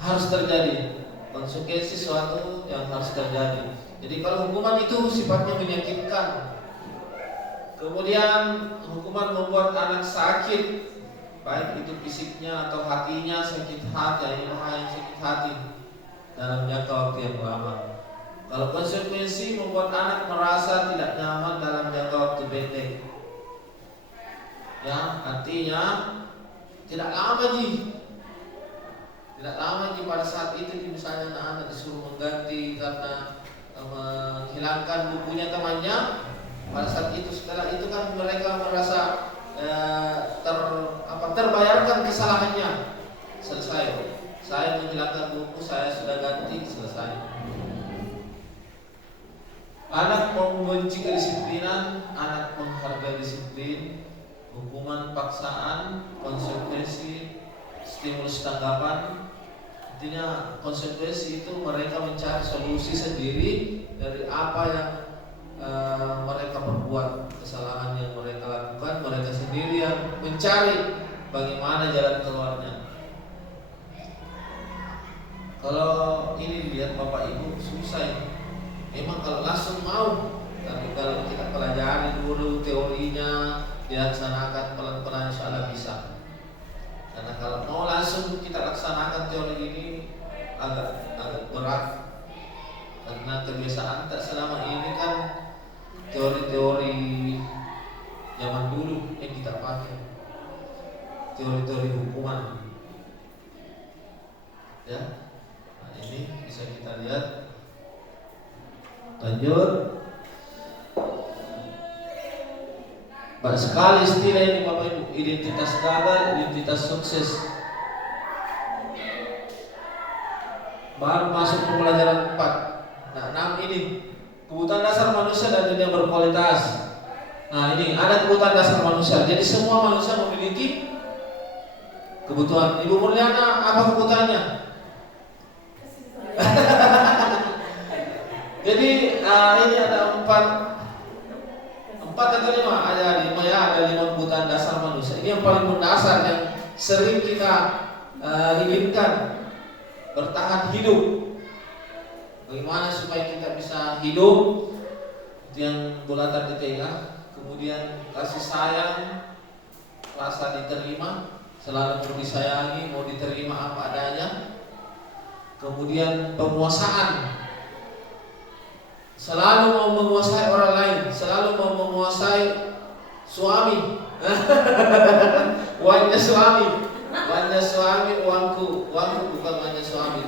harus terjadi. Konsekuensi sesuatu yang harus terjadi. Jadi kalau hukuman itu sifatnya menyakitkan, kemudian hukuman membuat anak sakit, baik itu fisiknya atau hatinya sakit hati, yang sakit hati dalam jangka waktu yang lama. Kalau konsekuensi membuat anak merasa tidak nyaman dalam jangka waktu pendek. Ya, artinya tidak lama pada saat itu misalnya anak-anak disuruh mengganti karena menghilangkan bukunya temannya. Pada saat itu setelah itu kan mereka merasa terbayarkan kesalahannya. Selesai. Saya menghilangkan buku, saya sudah ganti, selesai. Anak membenci kedisiplinan, anak menghargai disiplin. Hukuman paksaan, konsekuensi, stimulus tanggapan. Artinya konsekuensi itu mereka mencari solusi sendiri dari apa yang mereka perbuat, kesalahan yang mereka lakukan. Mereka sendiri yang mencari bagaimana jalan keluarnya. Kalau ini dilihat Bapak Ibu susah. Memang kalau langsung mau, tapi kalau kita pelajari dulu teorinya, dilaksanakan pelan-pelan insyaallah bisa. Karena kalau mau langsung kita laksanakan teori ini agak berat. Karena kebiasaan tak selama ini kan teori-teori zaman dulu yang kita pakai, teori-teori hukuman. Ya, nah ini bisa kita lihat. Lanjut. Banyak sekali istilah ini Bapak Ibu. Identitas gagal, identitas sukses. Baru masuk pembelajaran 4. Nah, 6 ini kebutuhan dasar manusia dan dunia berkualitas. Nah ini ada kebutuhan dasar manusia. Jadi semua manusia memiliki kebutuhan. Ibu Murliana apa kebutuhannya? Jadi ini ada 4 atau 5? Ada 5 ya, ada 5 kebutuhan dasar manusia. Ini yang paling mendasar, yang sering kita inginkan bertahan hidup. Bagaimana supaya kita bisa hidup? Itu yang bulatan detail. Kemudian kasih sayang, rasa diterima, selalu mau disayangi, mau diterima apa adanya. Kemudian penguasaan, selalu mau menguasai orang lain, selalu mau menguasai suami. Uangnya suami, uangku bukan uangnya suami.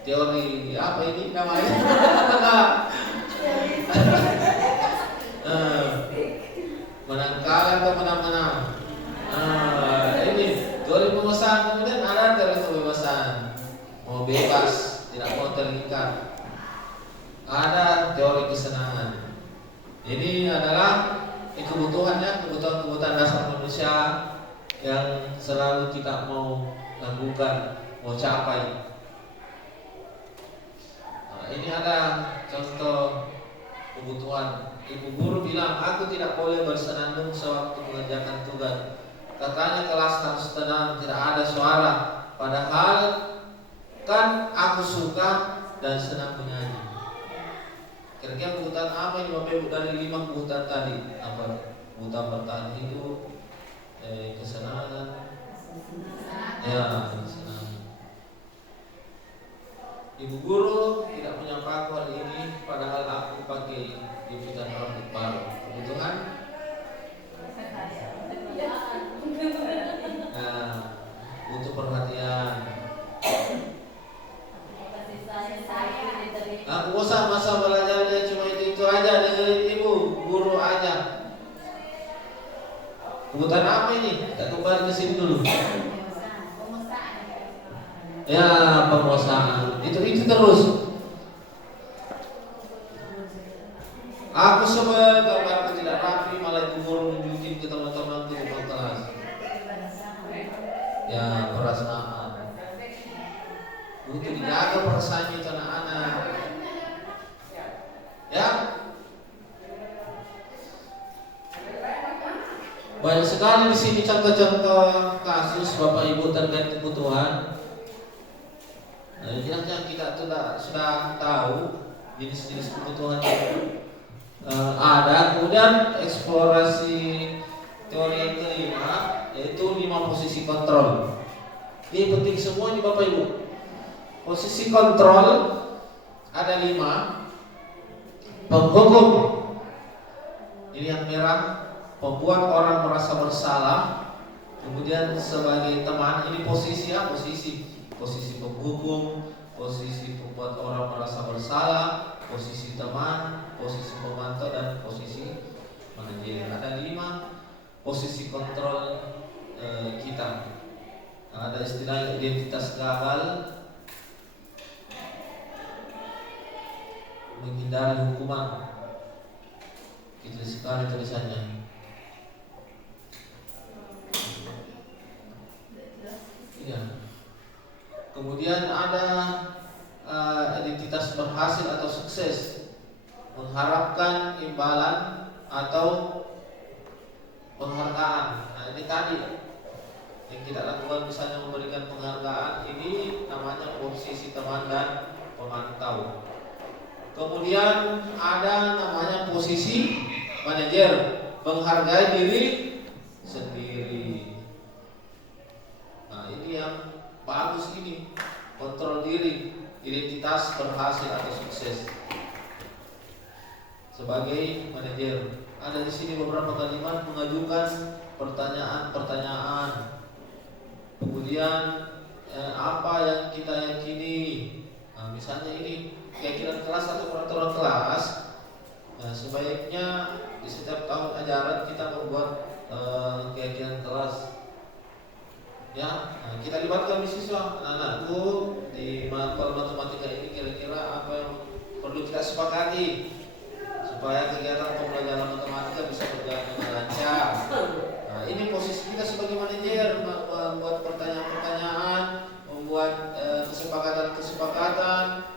Teori apa ini namanya? Menang kalah atau menang-menang. Ini teori penguasaan. Kemudian ada teori kebebasan, mau bebas, tidak mau terikat. Ada teori kesenangan. Ini adalah kebutuhan dasar manusia yang selalu kita mau lakukan, mau capai. Ini ada contoh kebutuhan. Ibu guru bilang, aku tidak boleh bersenandung sewaktu mengerjakan tugas. Katanya kelas harus tenang, tidak ada suara. Padahal kan aku suka dan senang menyanyi. Kira-kira kebutuhan apa ini Bapak Ibu dari 5 kebutuhan tadi? Apa? Kebutuhan bertahan hidup, kesenangan, ya kesenangan. Ibu guru tidak menyapa aku hari ini, padahal aku pakai jepitan rambut baru. Kebutuhan? Nah, butuh perhatian. Aku bosan masa belajarnya cuma itu aja, dengerin ibu, guru aja. Kebutuhan apa ini? Kita kembali ke sini dulu. Ya, penguasaan. Itu terus. Aku sebel gambarku tidak rapi, malah ibu guru nunjukin ke teman-temanku di kelas. Ya, perasaan. Butuh dijaga perasaannya itu anak-anak. Ya. Banyak sekali di sini contoh-contoh kasus Bapak Ibu terkait kebutuhan. Nah, jelasnya kita sudah tahu jenis-jenis kebutuhan itu ada. Kemudian eksplorasi teori yang kelima, yaitu 5 posisi kontrol. Ini penting semua ini Bapak Ibu. Posisi kontrol ada 5. Penghukum, ini yang merah, membuat orang merasa bersalah. Kemudian sebagai teman, ini posisi ya, posisi penghukum, posisi membuat orang merasa bersalah, posisi teman, posisi pemantau, dan posisi manajer. Ada 5 posisi kontrol kita. Nah, ada istilah identitas gagal, menghindari hukuman. Itu sekali tulisannya. Iya. Kemudian ada identitas berhasil atau sukses, mengharapkan imbalan atau penghargaan. Nah, ini tadi yang kita lakukan, misalnya memberikan penghargaan, ini namanya posisi teman dan pemantau. Kemudian ada namanya posisi manajer, menghargai diri sendiri. Nah, ini yang bagus ini, kontrol diri, identitas berhasil atau sukses. Sebagai manajer, ada di sini beberapa kalimat mengajukan pertanyaan-pertanyaan. Kemudian apa yang kita yakini? Nah, misalnya ini keyakinan kelas atau peraturan kelas. Nah, sebaiknya di setiap tahun ajaran kita membuat keyakinan kelas. Ya, nah, kita libatkan siswa, anak-anakku di mata matematika ini kira-kira apa yang perlu kita sepakati supaya kegiatan pembelajaran matematika bisa berjalan dengan lancar. Nah, ini posisi kita sebagai manajer, membuat pertanyaan-pertanyaan, membuat kesepakatan-kesepakatan,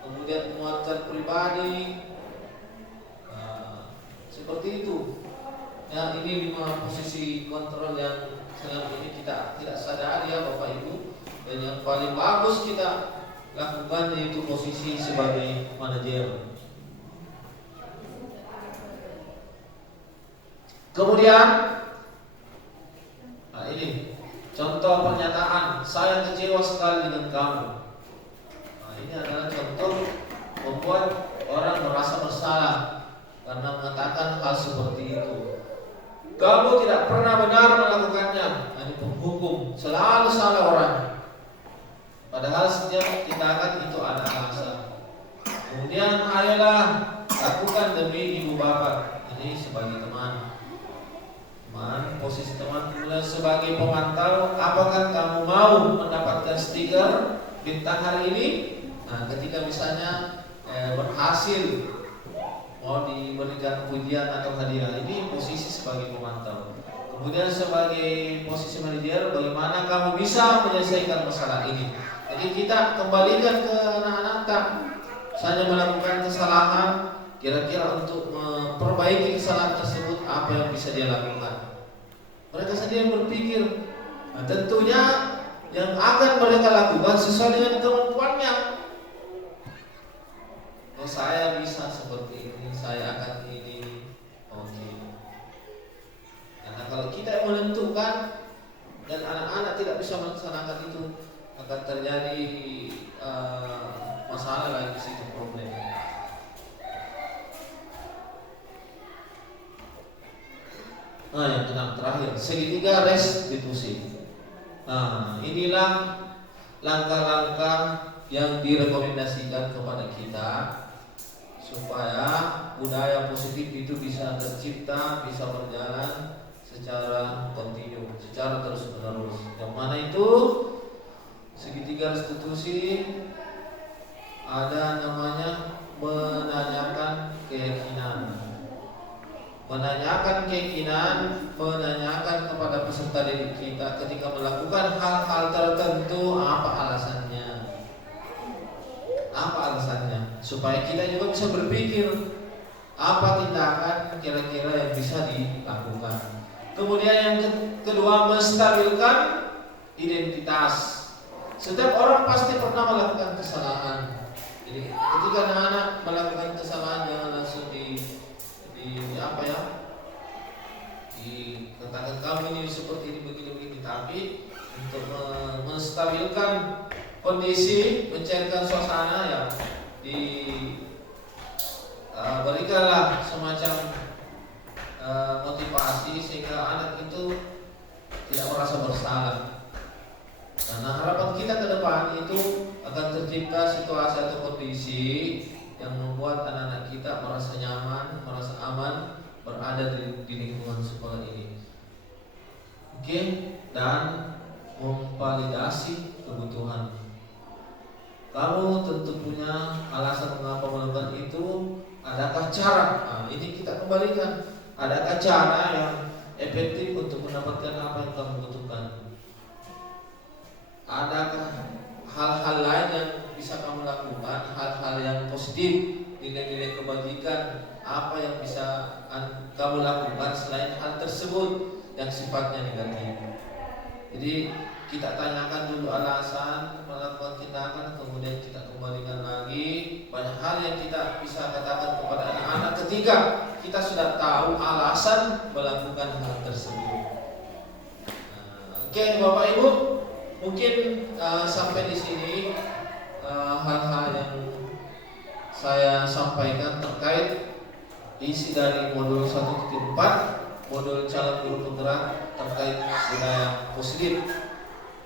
kemudian menguatkan pribadi. Nah, seperti itu. Ya, ini 5 posisi kontrol yang selama ini kita tidak sadari ya Bapak Ibu. Dan yang paling bagus kita lakukan yaitu posisi sebagai manajer. Kemudian, nah ini contoh pernyataan, saya kecewa sekali dengan kamu. Nah, ini adalah contoh membuat orang merasa bersalah karena mengatakan hal seperti itu. Kamu tidak pernah benar melakukannya. Ini penghukum, selalu salah orang. Padahal setiap tindakan itu ada alasan. Kemudian ayolah lakukan demi ibu bapak. Ini sebagai teman. Posisi teman mulai sebagai pemantau. Apakah kamu mau mendapatkan stiker bintang hari ini? Nah, ketika misalnya berhasil mau diberikan pujian atau hadiah, ini posisi sebagai pemantau. Kemudian sebagai posisi manajer, bagaimana kamu bisa menyelesaikan masalah ini? Jadi kita kembalikan ke anak-anak, tak saja melakukan kesalahan, kira-kira untuk memperbaiki kesalahan tersebut apa yang bisa dia lakukan. Mereka sendiri berpikir, nah, tentunya yang akan mereka lakukan sesuai dengan kemampuannya. Oh, saya bisa seperti ini, saya akan ini. Oke. Karena kalau kita menentukan dan anak-anak tidak bisa melaksanakan itu, akan terjadi masalah lagi di situ, problem. Nah, yang keenam terakhir, segitiga restitusi. Nah, inilah langkah-langkah yang direkomendasikan kepada kita supaya budaya positif itu bisa tercipta, bisa berjalan secara kontinu, secara terus-menerus. Yang mana itu segitiga restitusi ada namanya menanyakan keyakinan. Menanyakan keyakinan, menanyakan kepada peserta didik kita ketika melakukan hal-hal tertentu apa alasannya. Apa alasannya? Supaya kita juga bisa berpikir apa tindakan kira-kira yang bisa dilakukan. Kemudian yang kedua, menstabilkan identitas. Setiap orang pasti pernah melakukan kesalahan. Jadi ketika anak-anak melakukan kesalahan, jangan langsung dikatakan kamu ini seperti ini begini-begini, tapi untuk menstabilkan kondisi, mencairkan suasana ya, berikanlah semacam motivasi sehingga anak itu tidak merasa bersalah. Karena harapan kita ke depan itu akan tercipta situasi atau kondisi yang membuat anak-anak kita merasa nyaman, merasa aman berada di lingkungan sekolah ini. Oke, dan memvalidasi kebutuhan. Kamu tentu punya alasan mengapa melakukan itu. Adakah cara? Nah, ini kita kembalikan. Adakah cara yang efektif untuk mendapatkan apa yang kamu butuhkan? Adakah hal-hal lain yang bisa kamu lakukan, hal-hal yang positif, nilai-nilai kebajikan, apa yang bisa kamu lakukan selain hal tersebut yang sifatnya negatif? Jadi kita tanyakan dulu alasan melakukan tindakan, kemudian kita kembalikan lagi. Banyak hal yang kita bisa katakan kepada anak-anak ketika kita sudah tahu alasan melakukan hal tersebut. Oke, Bapak Ibu, mungkin sampai di sini hal-hal yang saya sampaikan terkait isi dari modul 1.4, modul calon guru penggerak terkait budaya positif.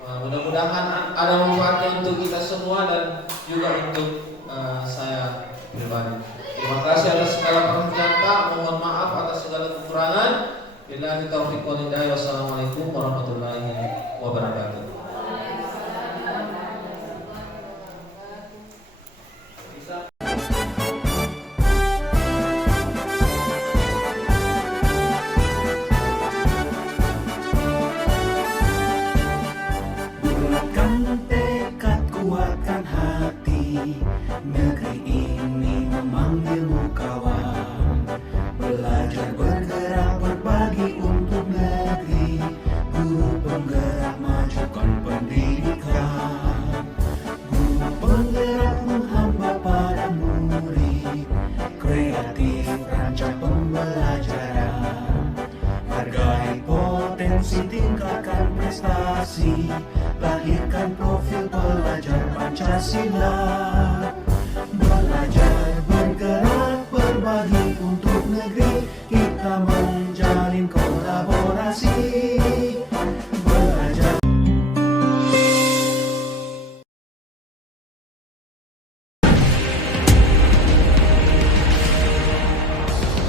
Mudah-mudahan ada manfaatnya untuk kita semua dan juga untuk saya pribadi. Terima kasih atas segala perhatian Pak. Mohon maaf atas segala kekurangan. Billahi taufiq wal hidayah. Wassalamualaikum warahmatullahi wabarakatuh. Negeri ini memanggilmu kawan. Belajar bergerak berbagi prestasi, lahirkan profil pelajar Pancasila. Belajar, bergerak, berbagi untuk negeri, kita menjalin kolaborasi.